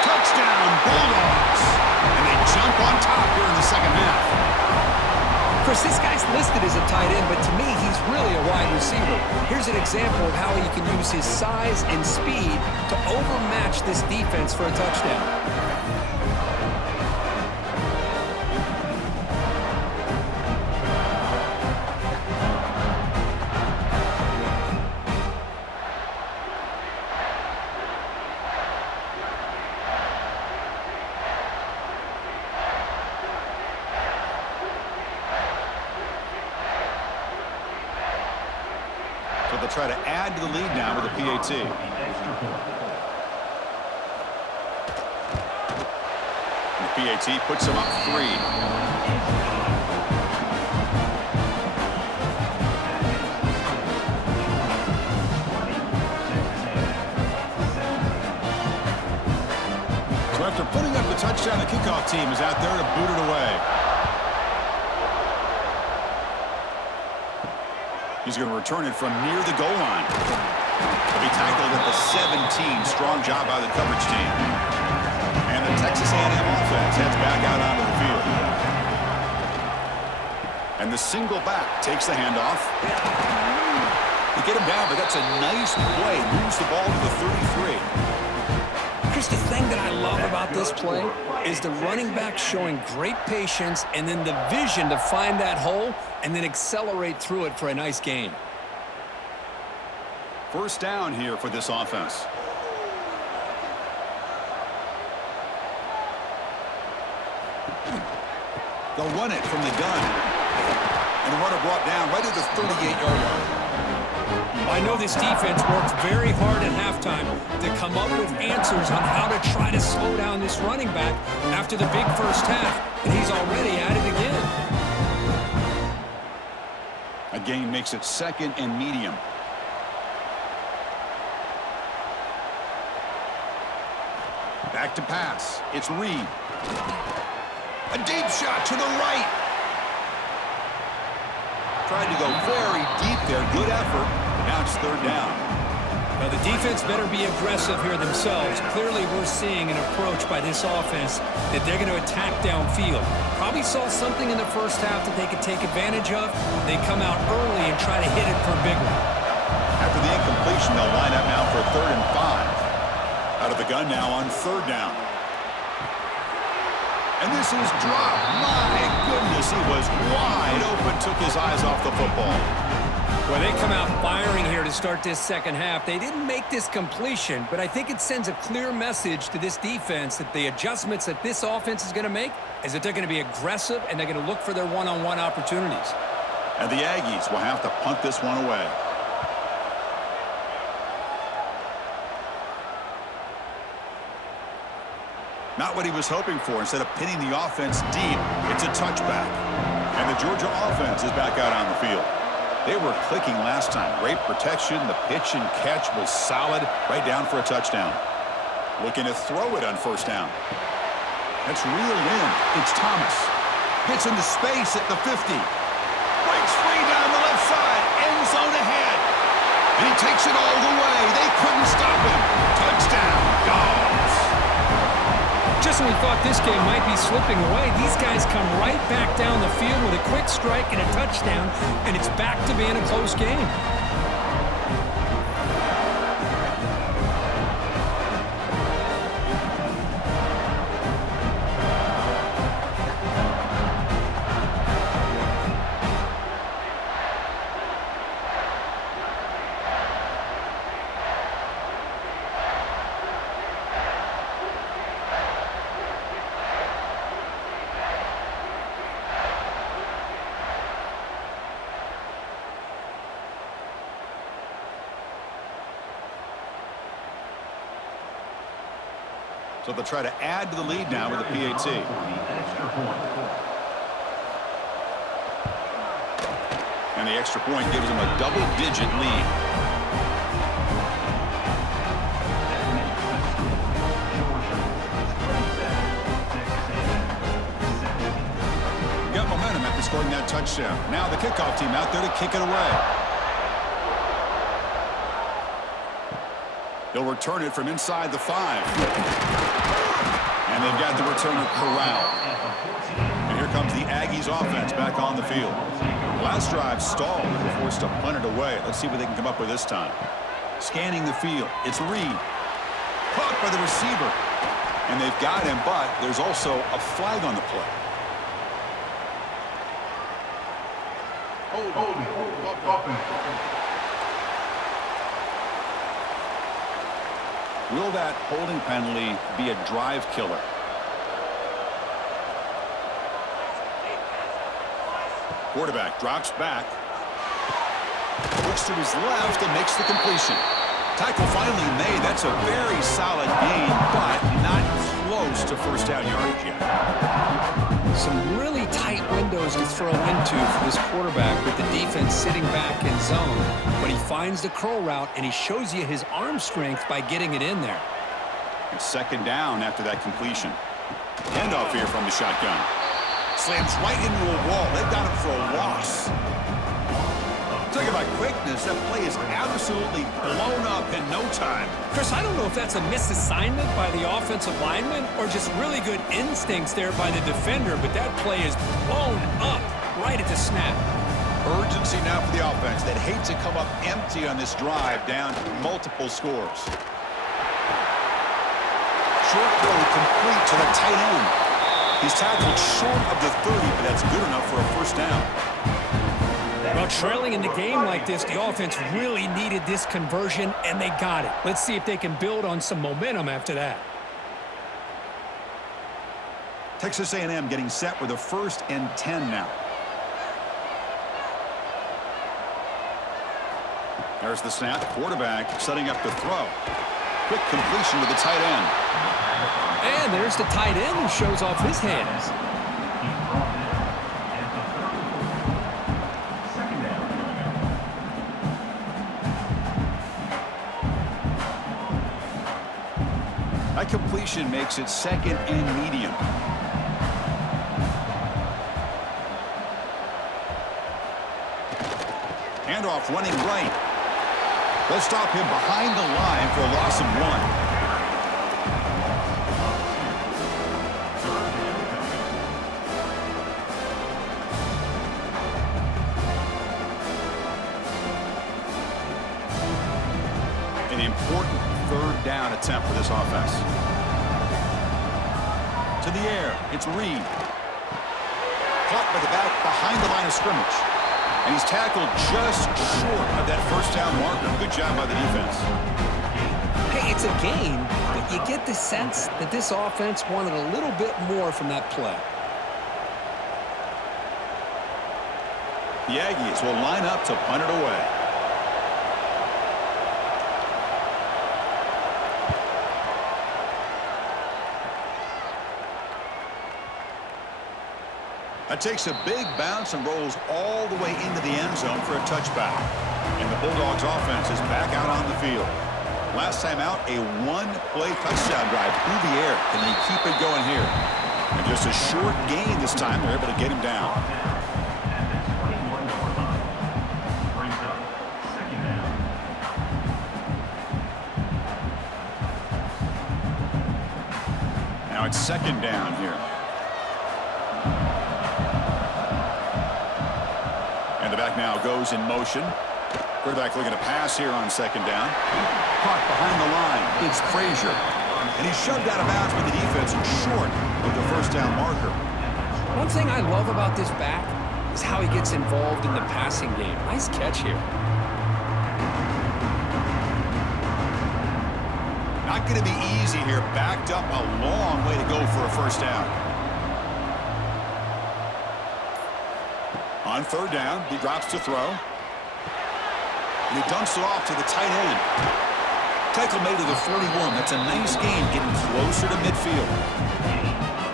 Touchdown, Bulldogs! And they jump on top here in the second half. Chris, this guy's listed as a tight end, but to me, he's really a wide receiver. Here's an example of how he can use his size and speed to overmatch this defense for a touchdown. They'll try to add to the lead now with a PAT. The PAT puts them up 3. So after putting up the touchdown, the kickoff team is out there to boot it away. He's going to return it from near the goal line. He'll be tackled at the 17. Strong job by the coverage team. And the Texas A&M offense heads back out onto the field. And the single back takes the handoff. They get him down, but that's a nice play. Moves the ball to the 33. Chris, the thing that I love about this play is the running back showing great patience and then the vision to find that hole and then accelerate through it for a nice gain. 1st down here for this offense. They'll run it from the gun. And the runner brought down right at the 38-yard line. I know this defense worked very hard at halftime to come up with answers on how to try to slow down this running back after the big first half, and he's already at it again. A gain makes it 2nd and medium. Back to pass. It's Reed. A deep shot to the right. Tried to go very deep there. Good effort. Now it's third down. Now the defense better be aggressive here themselves. Clearly we're seeing an approach by this offense that they're going to attack downfield. Probably saw something in the first half that they could take advantage of. They come out early and try to hit it for a big one. After the incompletion, they'll line up now for 3rd and 5. Out of the gun now on 3rd down. And this is dropped. My goodness, he was wide open, took his eyes off the football. Well, they come out firing here to start this second half. They didn't make this completion, but I think it sends a clear message to this defense that the adjustments that this offense is going to make is that they're going to be aggressive and they're going to look for their one-on-one opportunities. And the Aggies will have to punt this one away. Not what he was hoping for. Instead of pinning the offense deep, it's a touchback. And the Georgia offense is back out on the field. They were clicking last time. Great protection. The pitch and catch was solid. Right down for a touchdown. Looking to throw it on 1st down. That's reeled in. It's Thomas. Hits into space at the 50. Breaks free down the left side. End zone ahead. And he takes it all the way. They couldn't stop him. Touchdown. Dogs. Just when we thought this game might be slipping away, these guys come right back down the field with a quick strike and a touchdown, and it's back to being a close game. So they'll try to add to the lead now with a PAT. And the extra point gives them a double-digit lead. Got momentum after scoring that touchdown. Now the kickoff team out there to kick it away. They'll return it from inside the 5. And they've got the returner corralled. And here comes the Aggies offense back on the field. Last drive stalled and were forced to punt it away. Let's see what they can come up with this time. Scanning the field. It's Reed. Caught by the receiver. And they've got him, but there's also a flag on the play. Will that holding penalty be a drive killer? Quarterback drops back. Looks to his left and makes the completion. Tackle finally made. That's a very solid gain, but not close to 1st down yardage yet. Some really tight windows to throw into for this quarterback with the defense sitting back in zone. But he finds the curl route, and he shows you his arm strength by getting it in there. It's 2nd down after that completion. Handoff here from the shotgun. Slams right into a wall. They've got him for a loss. Talking about quickness, that play is absolutely blown up in no time. Chris, I don't know if that's a misassignment by the offensive lineman or just really good instincts there by the defender, but that play is blown up right at the snap. Urgency now for the offense that hate to come up empty on this drive down multiple scores. Short throw complete to the tight end. He's tackled short of the 30, but that's good enough for a 1st down. Well, trailing in the game like this, the offense really needed this conversion, and they got it. Let's see if they can build on some momentum after that. Texas A&M getting set with a 1st and 10 now. There's the snap. Quarterback setting up the throw. Quick completion to the tight end. And there's the tight end who shows off his hands. That completion formation makes it second and medium. Handoff running right. They'll stop him behind the line for a loss of 1. An important third down attempt for this offense. To the air, it's Reed. Caught by the back behind the line of scrimmage. And he's tackled just short of that first down marker. Good job by the defense. Hey, it's a game, but you get the sense that this offense wanted a little bit more from that play. The Aggies will line up to punt it away. That takes a big bounce and rolls all the way into the end zone for a touchback. And the Bulldogs offense is back out on the field. Last time out, a one-play touchdown drive through the air. Can they keep it going here? And just a short gain this time. They're able to get him down. Now it's second down here. And the back now goes in motion. Quarterback looking to pass here on second down. Caught behind the line. It's Frazier. And he's shoved out of bounds by the defense short of the first down marker. One thing I love about this back is how he gets involved in the passing game. Nice catch here. Not going to be easy here. Backed up a long way to go for a first down. On third down, he drops to throw. And he dumps it off to the tight end. Tackle made to the 41. That's a nice gain, getting closer to midfield.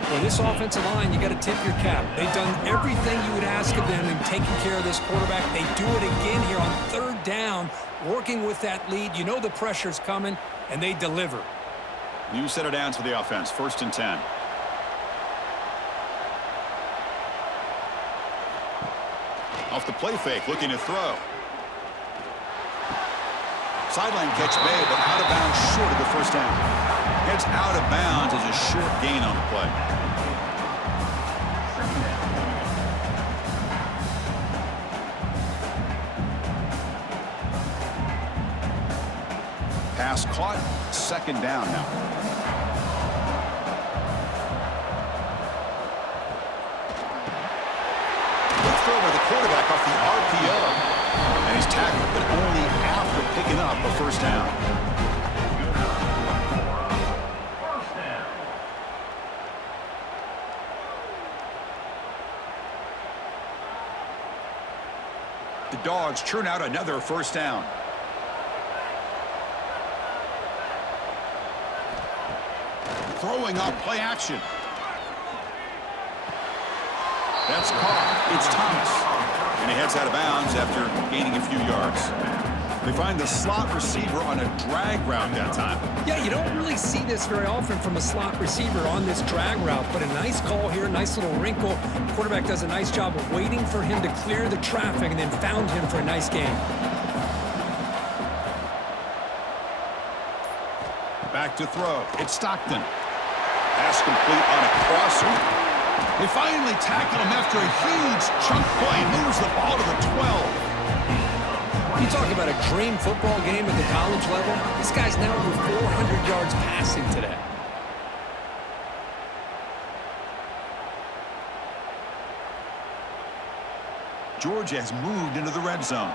For this offensive line, you got to tip your cap. They've done everything you would ask of them in taking care of this quarterback. They do it again here on third down, working with that lead. You know the pressure's coming, and they deliver. New set of downs for the offense. First and 10. Off the play fake, looking to throw. Sideline catch made, but out of bounds short of the first down. Heads out of bounds as a short gain on the play. Pass caught, second down now. Throw by the quarterback off the RPO. And he's tackled, but only after picking up a first down. The Dogs churn out another first down. Throwing off play action. That's caught. It's Thomas. And he heads out of bounds after gaining a few yards. They find the slot receiver on a drag route that time. Yeah, you don't really see this very often from a slot receiver on this drag route, but a nice call here, nice little wrinkle. Quarterback does a nice job of waiting for him to clear the traffic and then found him for a nice gain. Back to throw. It's Stockton. Pass complete on a crosser. They finally tackle him after a huge chunk play. Moves the ball to the 12. You talk about a dream football game at the college level. This guy's now over 400 yards passing today. Georgia has moved into the red zone.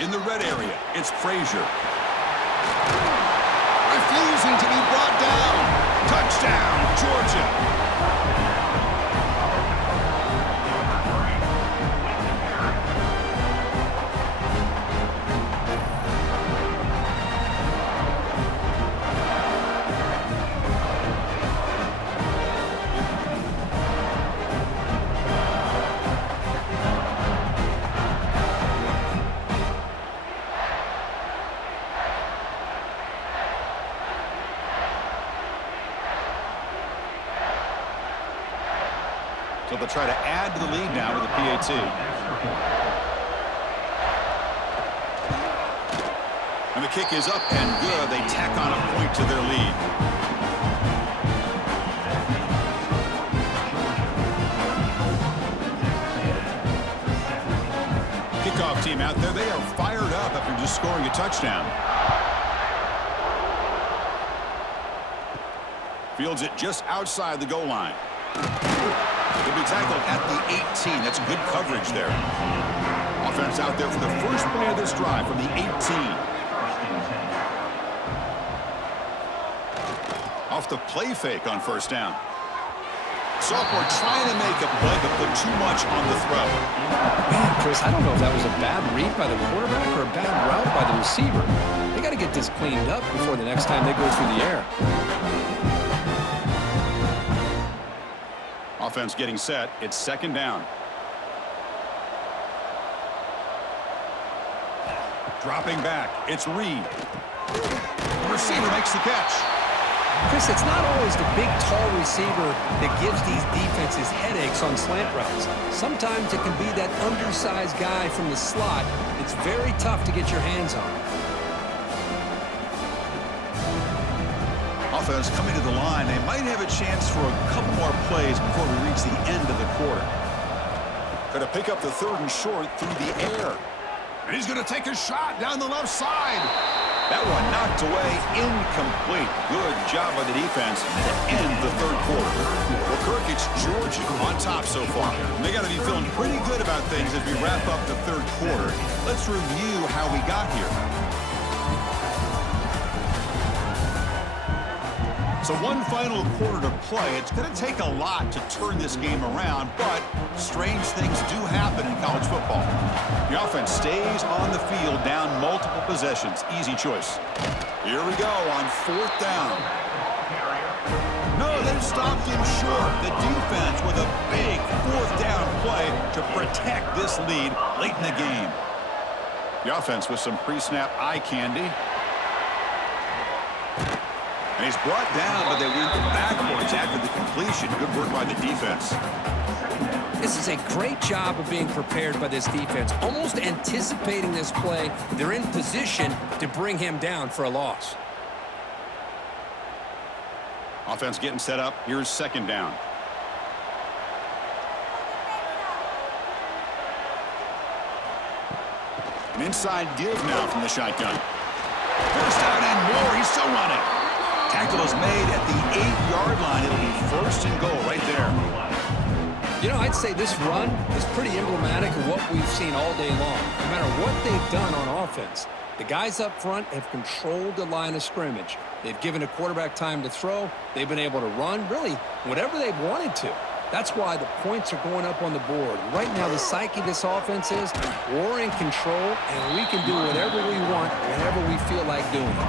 In the red area, it's Frazier. Refusing to be brought down. Touchdown, Georgia. they'll try to add to the lead now with a PAT. And the kick is up and good. They tack on a point to their lead. Kickoff team out there. They are fired up after just scoring a touchdown. Fields it just outside the goal line. He'll be tackled at the 18. That's good coverage there. Offense out there for the first play of this drive from the 18. Off the play fake on first down. Sophomore trying to make a play, but put too much on the throw. Man, Chris, I don't know if that was a bad read by the quarterback or a bad route by the receiver. They got to get this cleaned up before the next time they go through the air. Offense getting set. It's second down. Dropping back. It's Reed. The receiver makes the catch. Chris, it's not always the big, tall receiver that gives these defenses headaches on slant routes. Sometimes it can be that undersized guy from the slot. It's very tough to get your hands on. Offense coming to the line. They might have a chance for a couple more plays before we reach the end of the quarter. Going to pick up the third and short through the air. And he's going to take a shot down the left side. That one knocked away, incomplete. Good job by the defense to end the third quarter. Well, Kirk, it's Georgia on top so far. They got to be feeling pretty good about things as we wrap up the third quarter. Let's review how we got here. So one final quarter to play. It's going to take a lot to turn this game around, but strange things do happen in college football. The offense stays on the field down multiple possessions. Easy choice. Here we go on fourth down. No, they've stopped him short. The defense with a big fourth down play to protect this lead late in the game. The offense with some pre-snap eye candy. And he's brought down, but they went backwards after the completion. Good work by the defense. This is a great job of being prepared by this defense, almost anticipating this play. They're in position to bring him down for a loss. Offense getting set up. Here's second down. An inside give now from the shotgun. First down and more. He's still running. Tackle is made at the 8-yard line. It'll be first and goal right there. You know, I'd say this run is pretty emblematic of what we've seen all day long. No matter what they've done on offense, the guys up front have controlled the line of scrimmage. They've given a quarterback time to throw. They've been able to run, really, whatever they've wanted to. That's why the points are going up on the board. Right now, the psyche of this offense is we're in control, and we can do whatever we want whenever we feel like doing it.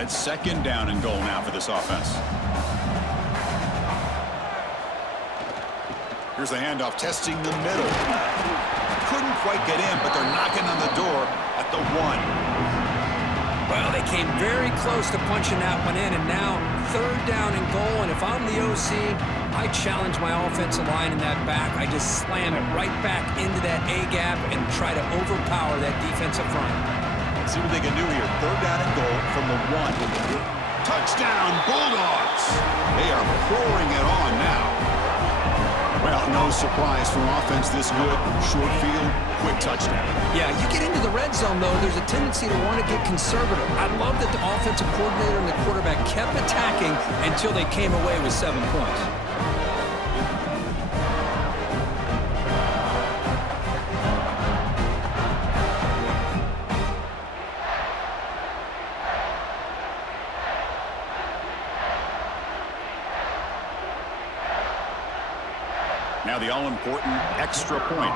It's second down and goal now for this offense. Here's the handoff, testing the middle. Couldn't quite get in, but they're knocking on the door at the 1. Well, they came very close to punching that one in, and now third down and goal. And if I'm the OC, I challenge my offensive line in that back. I just slam it right back into that A-gap and try to overpower that defensive front. See what they can do here. Third down and goal from the 1. Touchdown, Bulldogs! They are pouring it on now. Well, no surprise from offense this good. Short field, quick touchdown. Yeah, you get into the red zone, though, there's a tendency to want to get conservative. I love that the offensive coordinator and the quarterback kept attacking until they came away with 7 points. Now the all-important extra point.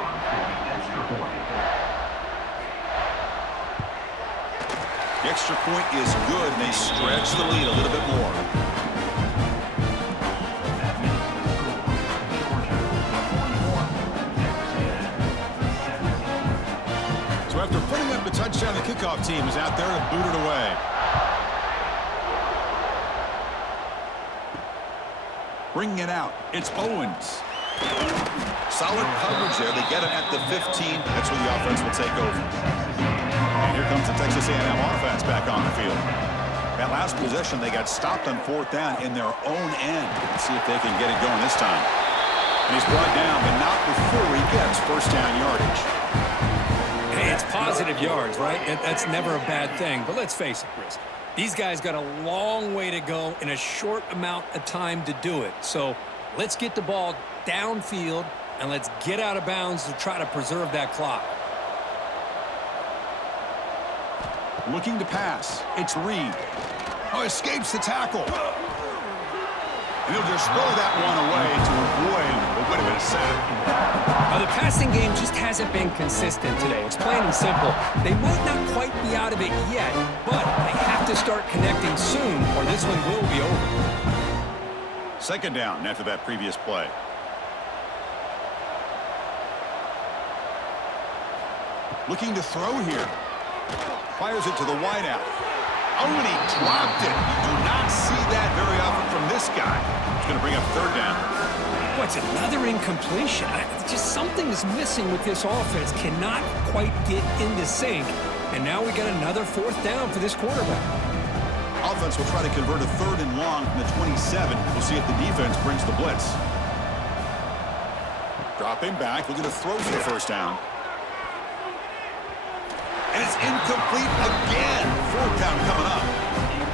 The extra point is good, and they stretch the lead a little bit more. Touchdown, the kickoff team is out there to boot it away. Bringing it out, it's Owens. Solid coverage there. They get it at the 15. That's where the offense will take over. And here comes the Texas A&M offense back on the field. That last possession, they got stopped on 4th down in their own end. Let's see if they can get it going this time. And he's brought down, but not before he gets first down yardage. Hey, it's positive yards, right? That's never a bad thing. But let's face it, Chris. These guys got a long way to go in a short amount of time to do it. So let's get the ball downfield, and let's get out of bounds to try to preserve that clock. Looking to pass. It's Reed. Oh, escapes the tackle. And he'll just throw that one away to avoid what would have been a sack. Now, the passing game just hasn't been consistent today. It's plain and simple. They might not quite be out of it yet, but they have to start connecting soon, or this one will be over. Second down after that previous play. Looking to throw here. Fires it to the wideout. Oh, and he dropped it. You do not see that very often from this guy. He's going to bring up third down. What's another incompletion? Just something is missing with this offense. Cannot quite get into sync. And now we got another 4th down for this quarterback. Offense will try to convert a 3rd and long from the 27. We'll see if the defense brings the blitz. Dropping back. We're going to throw for the first down. And it's incomplete again. 4th down coming up.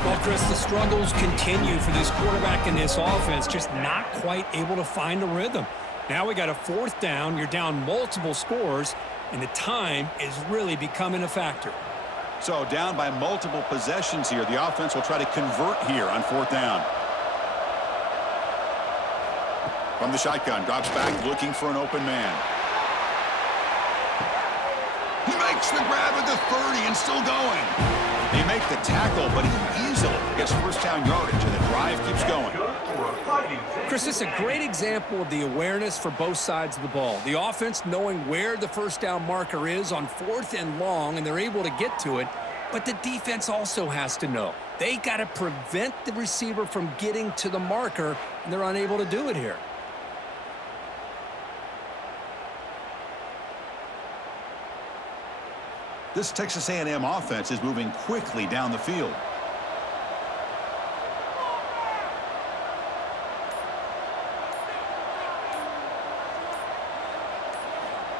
Well, Chris, the struggles continue for this quarterback in this offense, just not quite able to find a rhythm. Now we got a 4th down. You're down multiple scores, and the time is really becoming a factor. So down by multiple possessions here. The offense will try to convert here on 4th down. From the shotgun, drops back looking for an open man. He makes the grab at the 30 and still going. They make the tackle, but he easily gets first down yardage, and the drive keeps going. Chris, this is a great example of the awareness for both sides of the ball. The offense knowing where the first down marker is on 4th and long, and they're able to get to it. But the defense also has to know. They got to prevent the receiver from getting to the marker, and they're unable to do it here. This Texas A&M offense is moving quickly down the field.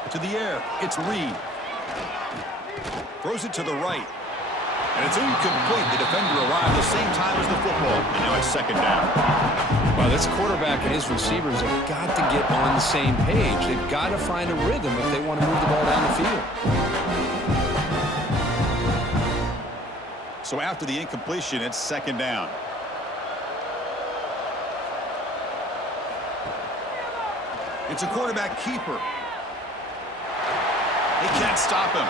To the air, it's Reed. Throws it to the right. And it's incomplete. The defender arrived the same time as the football. And now it's second down. Well, this quarterback and his receivers have got to get on the same page. They've got to find a rhythm if they want to move the ball down the field. So after the incompletion, it's second down. It's a quarterback keeper. They can't stop him.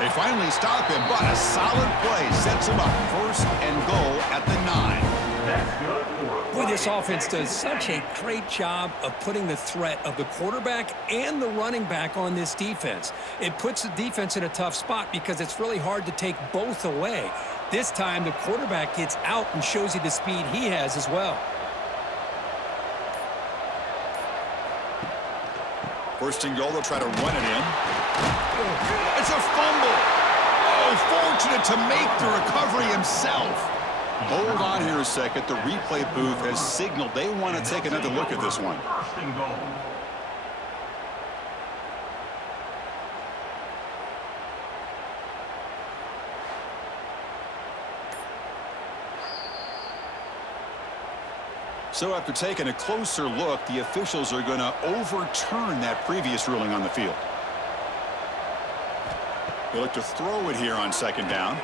They finally stop him, but a solid play sets him up. First and goal at the 9. Boy, this offense does such a great job of putting the threat of the quarterback and the running back on this defense. It puts the defense in a tough spot because it's really hard to take both away. This time, the quarterback gets out and shows you the speed he has as well. First and goal, they'll try to run it in. It's a fumble. Oh, fortunate to make the recovery himself. Hold on here a second. The replay booth has signaled they want to take another look at this one. So after taking a closer look, the officials are going to overturn that previous ruling on the field. They look to throw it here on second down.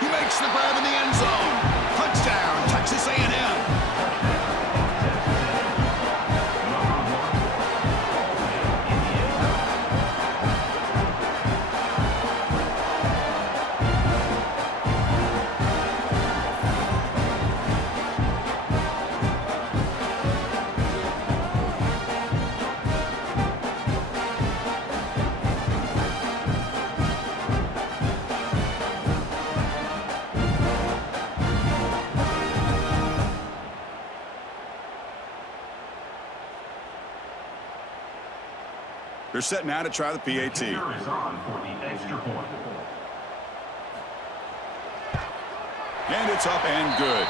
He makes the grab in the end zone. Touchdown, Texas A&M. They're set now to try the PAT. And it's up and good.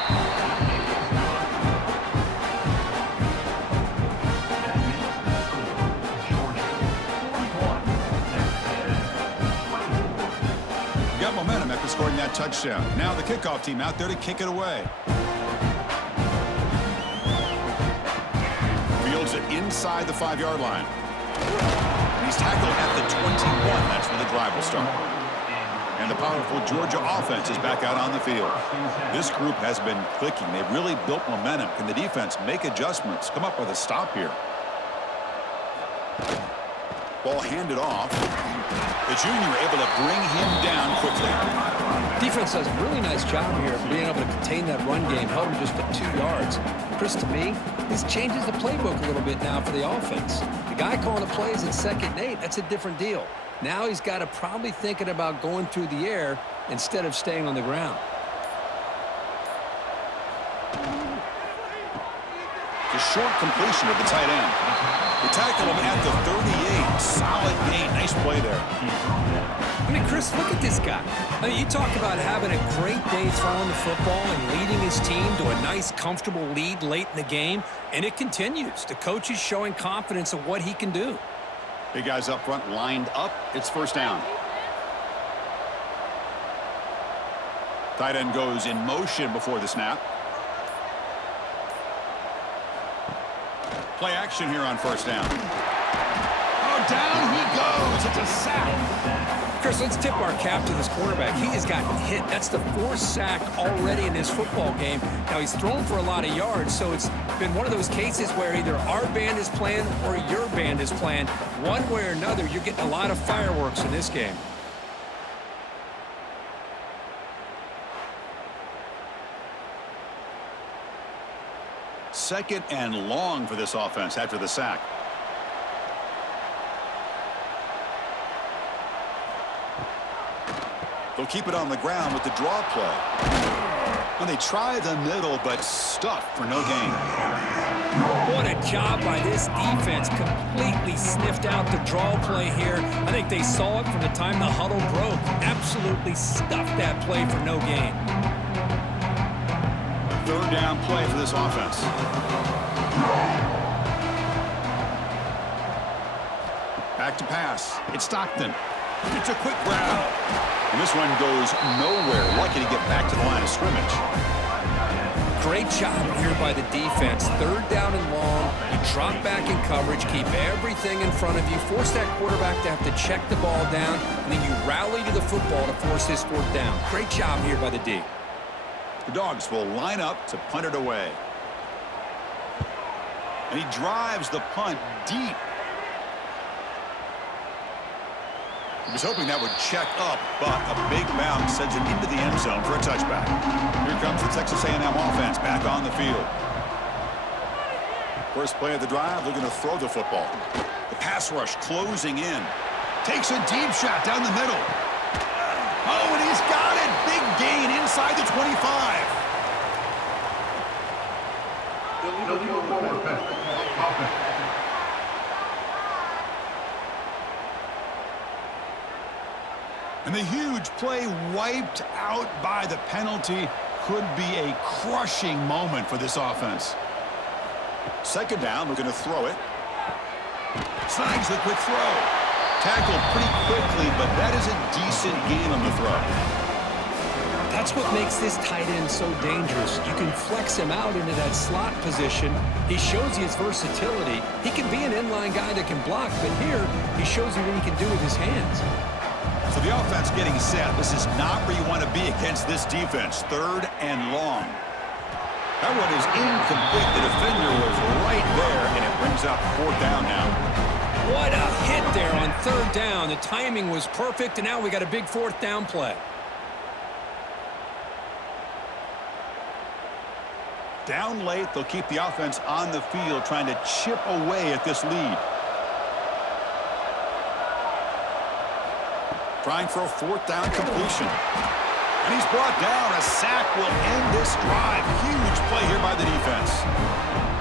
Got momentum after scoring that touchdown. Now the kickoff team out there to kick it away. Fields it inside the 5-yard line. And he's tackled at the 21. That's where the drive will start. And the powerful Georgia offense is back out on the field. This group has been clicking. They've really built momentum. Can the defense make adjustments? Come up with a stop here. Ball handed off. The junior able to bring him down quickly. Defense does a really nice job here of being able to contain that run game. Held him just at 2 yards. Chris, to me, this changes the playbook a little bit now for the offense. The guy calling the plays at 2nd and 8, that's a different deal. Now he's got to probably thinking about going through the air instead of staying on the ground. The short completion of the tight end. They tackle him at the 38. Solid gain. Nice play there. I mean, Chris, look at this guy. I mean, you talk about having a great day throwing the football and leading his team to a nice, comfortable lead late in the game, and it continues. The coach is showing confidence of what he can do. Big guys up front lined up. It's first down. Tight end goes in motion before the snap. Play action here on first down. Oh, down he goes. It's a sack. Chris, let's tip our cap to this quarterback. He has gotten hit. That's the 4th sack already in this football game. Now, he's thrown for a lot of yards, so it's been one of those cases where either our band is playing or your band is playing. One way or another, you're getting a lot of fireworks in this game. Second and long for this offense after the sack. They'll keep it on the ground with the draw play. And they try the middle, but stuffed for no gain. What a job by this defense. Completely sniffed out the draw play here. I think they saw it from the time the huddle broke. Absolutely stuffed that play for no gain. 3rd down play for this offense. Back to pass. It's Stockton. It's a quick grab. And this one goes nowhere. Lucky to get back to the line of scrimmage. Great job here by the defense. 3rd down and long. You drop back in coverage, keep everything in front of you, force that quarterback to have to check the ball down, and then you rally to the football to force this 4th down. Great job here by the D. The Dogs will line up to punt it away. And he drives the punt deep. He was hoping that would check up, but a big bounce sends it into the end zone for a touchback. Here comes the Texas A&M offense back on the field. First play of the drive, they're going to throw the football. The pass rush closing in. Takes a deep shot down the middle. Oh, and he's got it. Big gain inside the 25. And the huge play wiped out by the penalty could be a crushing moment for this offense. 2nd down, we're going to throw it. Snags the quick throw. Tackled pretty quickly, but that is a decent gain on the throw. That's what makes this tight end so dangerous. You can flex him out into that slot position. He shows you his versatility. He can be an inline guy that can block, but here he shows you what he can do with his hands. So the offense getting set. This is not where you want to be against this defense. 3rd and long. That one is incomplete. The defender was right there, and it brings up 4th down now. What a hit there on 3rd down. The timing was perfect, and now we got a big 4th down play. Down late, they'll keep the offense on the field, trying to chip away at this lead. Trying for a 4th down completion. And he's brought down. A sack will end this drive. Huge play here by the defense.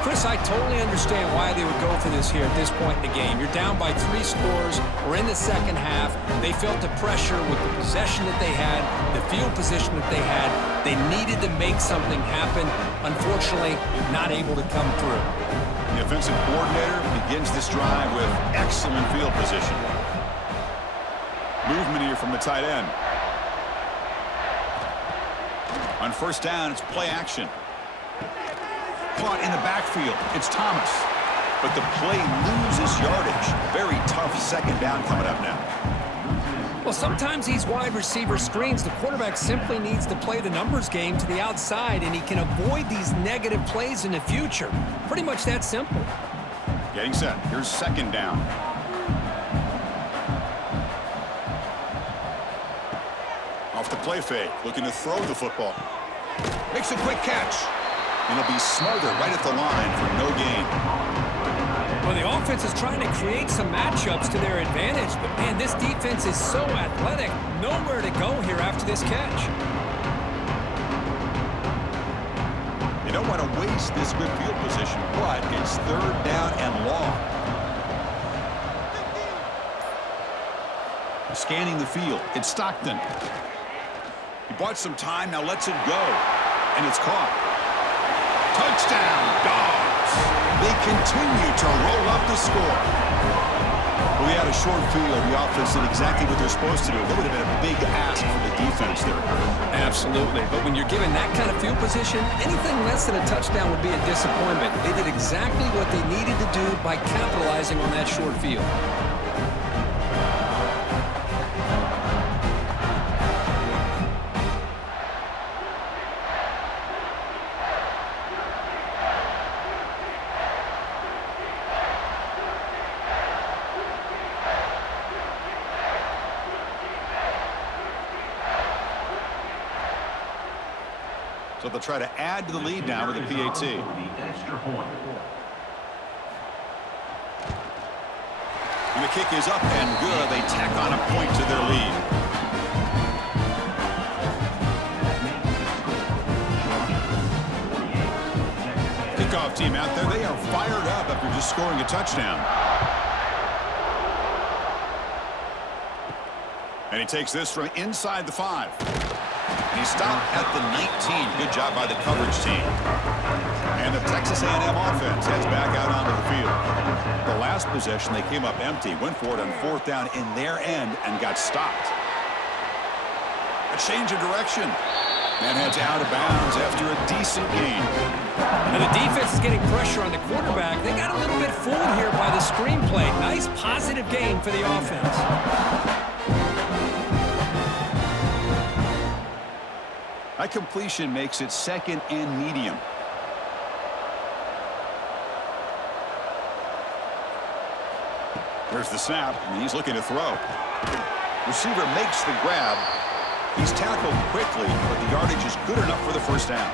Chris, I totally understand why they would go for this here at this point in the game. You're down by 3 scores. We're in the second half. They felt the pressure with the possession that they had, the field position that they had. They needed to make something happen. Unfortunately, not able to come through. The offensive coordinator begins this drive with excellent field position. Movement here from the tight end. On first down, it's play action. Caught in the backfield. It's Thomas. But the play loses yardage. Very tough second down coming up now. Well, sometimes these wide receiver screens, the quarterback simply needs to play the numbers game to the outside, and he can avoid these negative plays in the future. Pretty much that simple. Getting set. Here's second down. Off the play fake. Looking to throw the football. Makes a quick catch. And he'll be smothered right at the line for no gain. Well, the offense is trying to create some matchups to their advantage, but, man, this defense is so athletic. Nowhere to go here after this catch. They don't want to waste this good field position, but it's third down and long. Scanning the field. It's Stockton. He bought some time, now lets it go. And it's caught. Touchdown, Dogs! They continue to roll up the score. Well, we had a short field. The offense did exactly what they're supposed to do. That would have been a big ask for the defense there. Absolutely. But when you're given that kind of field position, anything less than a touchdown would be a disappointment. They did exactly what they needed to do by capitalizing on that short field. So they'll try to add to the lead now with a PAT. And the kick is up and good. They tack on a point to their lead. Kickoff team out there. They are fired up after just scoring a touchdown. And he takes this from inside the 5. He stopped at the 19. Good job by the coverage team. And the Texas A&M offense heads back out onto the field. The last possession, they came up empty, went for it on fourth down in their end, and got stopped. A change of direction. And heads out of bounds after a decent gain. And the defense is getting pressure on the quarterback. They got a little bit fooled here by the screenplay. Nice positive gain for the offense. That completion makes it second and medium. There's the snap, and he's looking to throw. Receiver makes the grab. He's tackled quickly, but the yardage is good enough for the first down.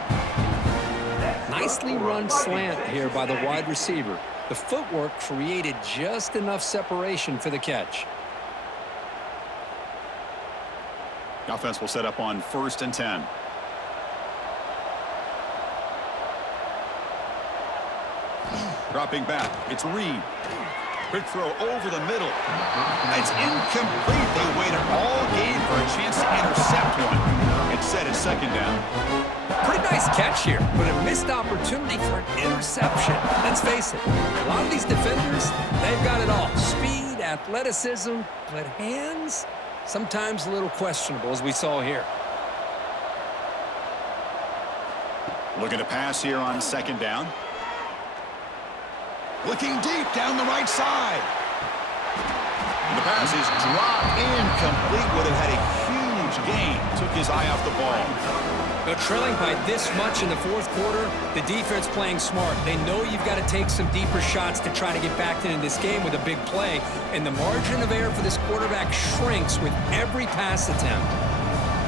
Nicely run slant here by the wide receiver. The footwork created just enough separation for the catch. The offense will set up on 1st and 10. Dropping back, it's Reed. Quick throw over the middle. It's incomplete. They waited all game for a chance to intercept one. It's set at second down. Pretty nice catch here, but a missed opportunity for an interception. Let's face it, a lot of these defenders, they've got it all. Speed, athleticism, but hands, sometimes a little questionable, as we saw here. Looking to pass here on second down. Looking deep down the right side. And the pass is dropped incomplete. Would have had a huge gain. Took his eye off the ball. They're trailing by this much in the fourth quarter. The defense playing smart. They know you've got to take some deeper shots to try to get back into this game with a big play. And the margin of error for this quarterback shrinks with every pass attempt.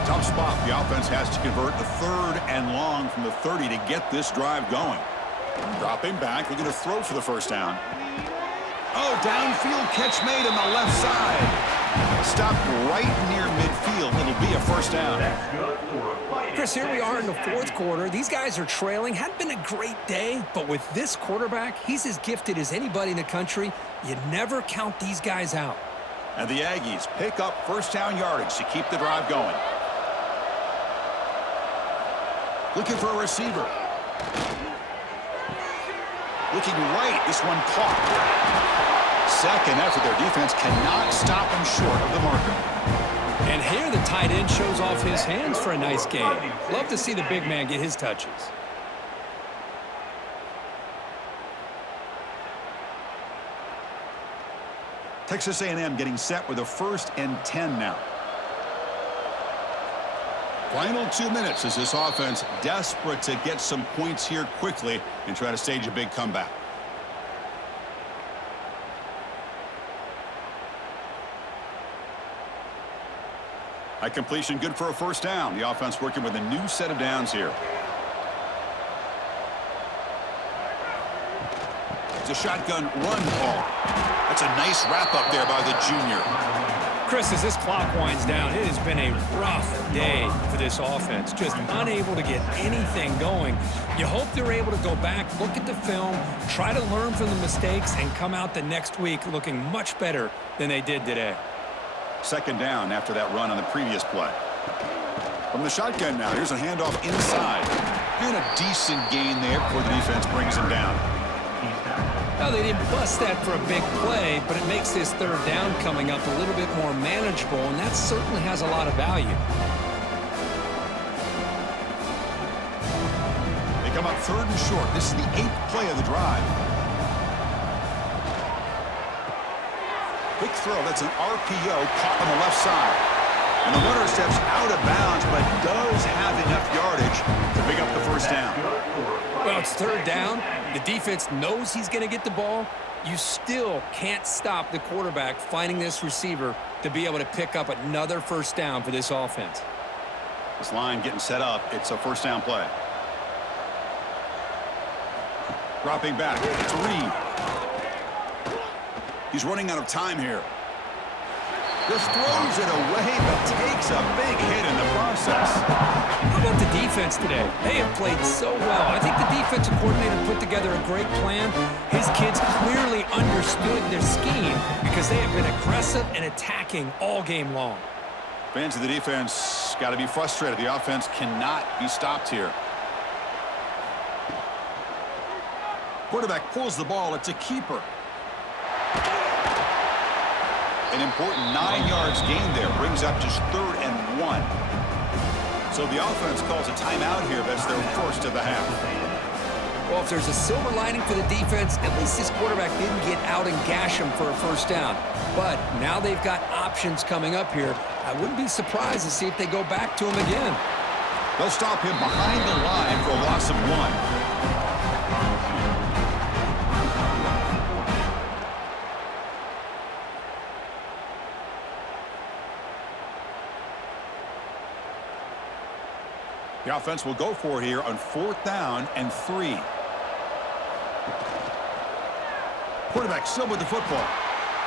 Tough spot. The offense has to convert the 3rd and long from the 30 to get this drive going. Dropping back, looking to throw for the first down. Oh, downfield catch made on the left side. Stopped right near midfield. Little be a first down. Chris, here we are in the fourth quarter. These guys are trailing. Hadn't been a great day, but with this quarterback, he's as gifted as anybody in the country. You never count these guys out. And the Aggies pick up first down yardage to keep the drive going. Looking for a receiver. Looking right. This one caught. Second effort. Their defense cannot stop him short of the marker. And here the tight end shows off his hands for a nice game. Love to see the big man get his touches. Texas A&M getting set with a 1st and 10 now. Final 2 minutes as this offense desperate to get some points here quickly and try to stage a big comeback. High completion, good for a first down. The offense working with a new set of downs here. It's a shotgun run call. That's a nice wrap up there by the junior. Chris, as this clock winds down, it has been a rough day for this offense. Just unable to get anything going. You hope they're able to go back, look at the film, try to learn from the mistakes, and come out the next week looking much better than they did today. Second down after that run on the previous play. From the shotgun now, here's a handoff inside. And a decent gain there before the defense brings him down. Well, they didn't bust that for a big play, but it makes this third down coming up a little bit more manageable, and that certainly has a lot of value. They come up 3rd and short. This is the 8th play of the drive. Quick throw. That's an RPO caught on the left side. And the runner steps out of bounds, but does have enough yardage to pick up the first down. Well, it's third down. The defense knows he's going to get the ball. You still can't stop the quarterback finding this receiver to be able to pick up another first down for this offense. This line getting set up. It's a first down play. Dropping back. It's Reed. He's running out of time here. Just throws it away, but takes a big hit in the process. How about the defense today? They have played so well. I think the defensive coordinator put together a great plan. His kids clearly understood their scheme because they have been aggressive and attacking all game long. Fans of the defense got to be frustrated. The offense cannot be stopped here. Quarterback pulls the ball. It's a keeper. An important 9 yards gain there. Brings up just 3rd and 1. So the offense calls a timeout here. That's their first of the half. Well, if there's a silver lining for the defense, at least this quarterback didn't get out and gash him for a first down. But now they've got options coming up here. I wouldn't be surprised to see if they go back to him again. They'll stop him behind the line for a loss of 1. The offense will go for it here on 4th down and 3. Quarterback still with the football.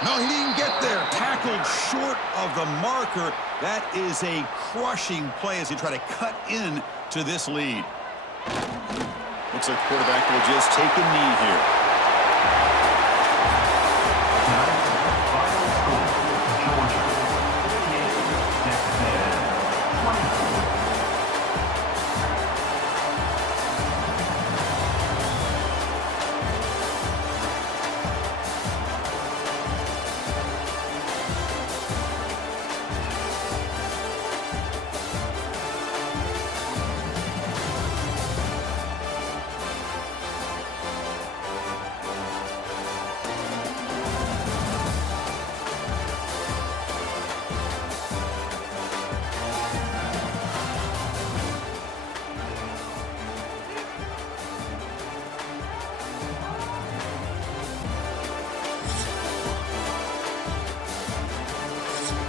No, he didn't get there. Tackled short of the marker. That is a crushing play as he try to cut in to this lead. Looks like the quarterback will just take a knee here.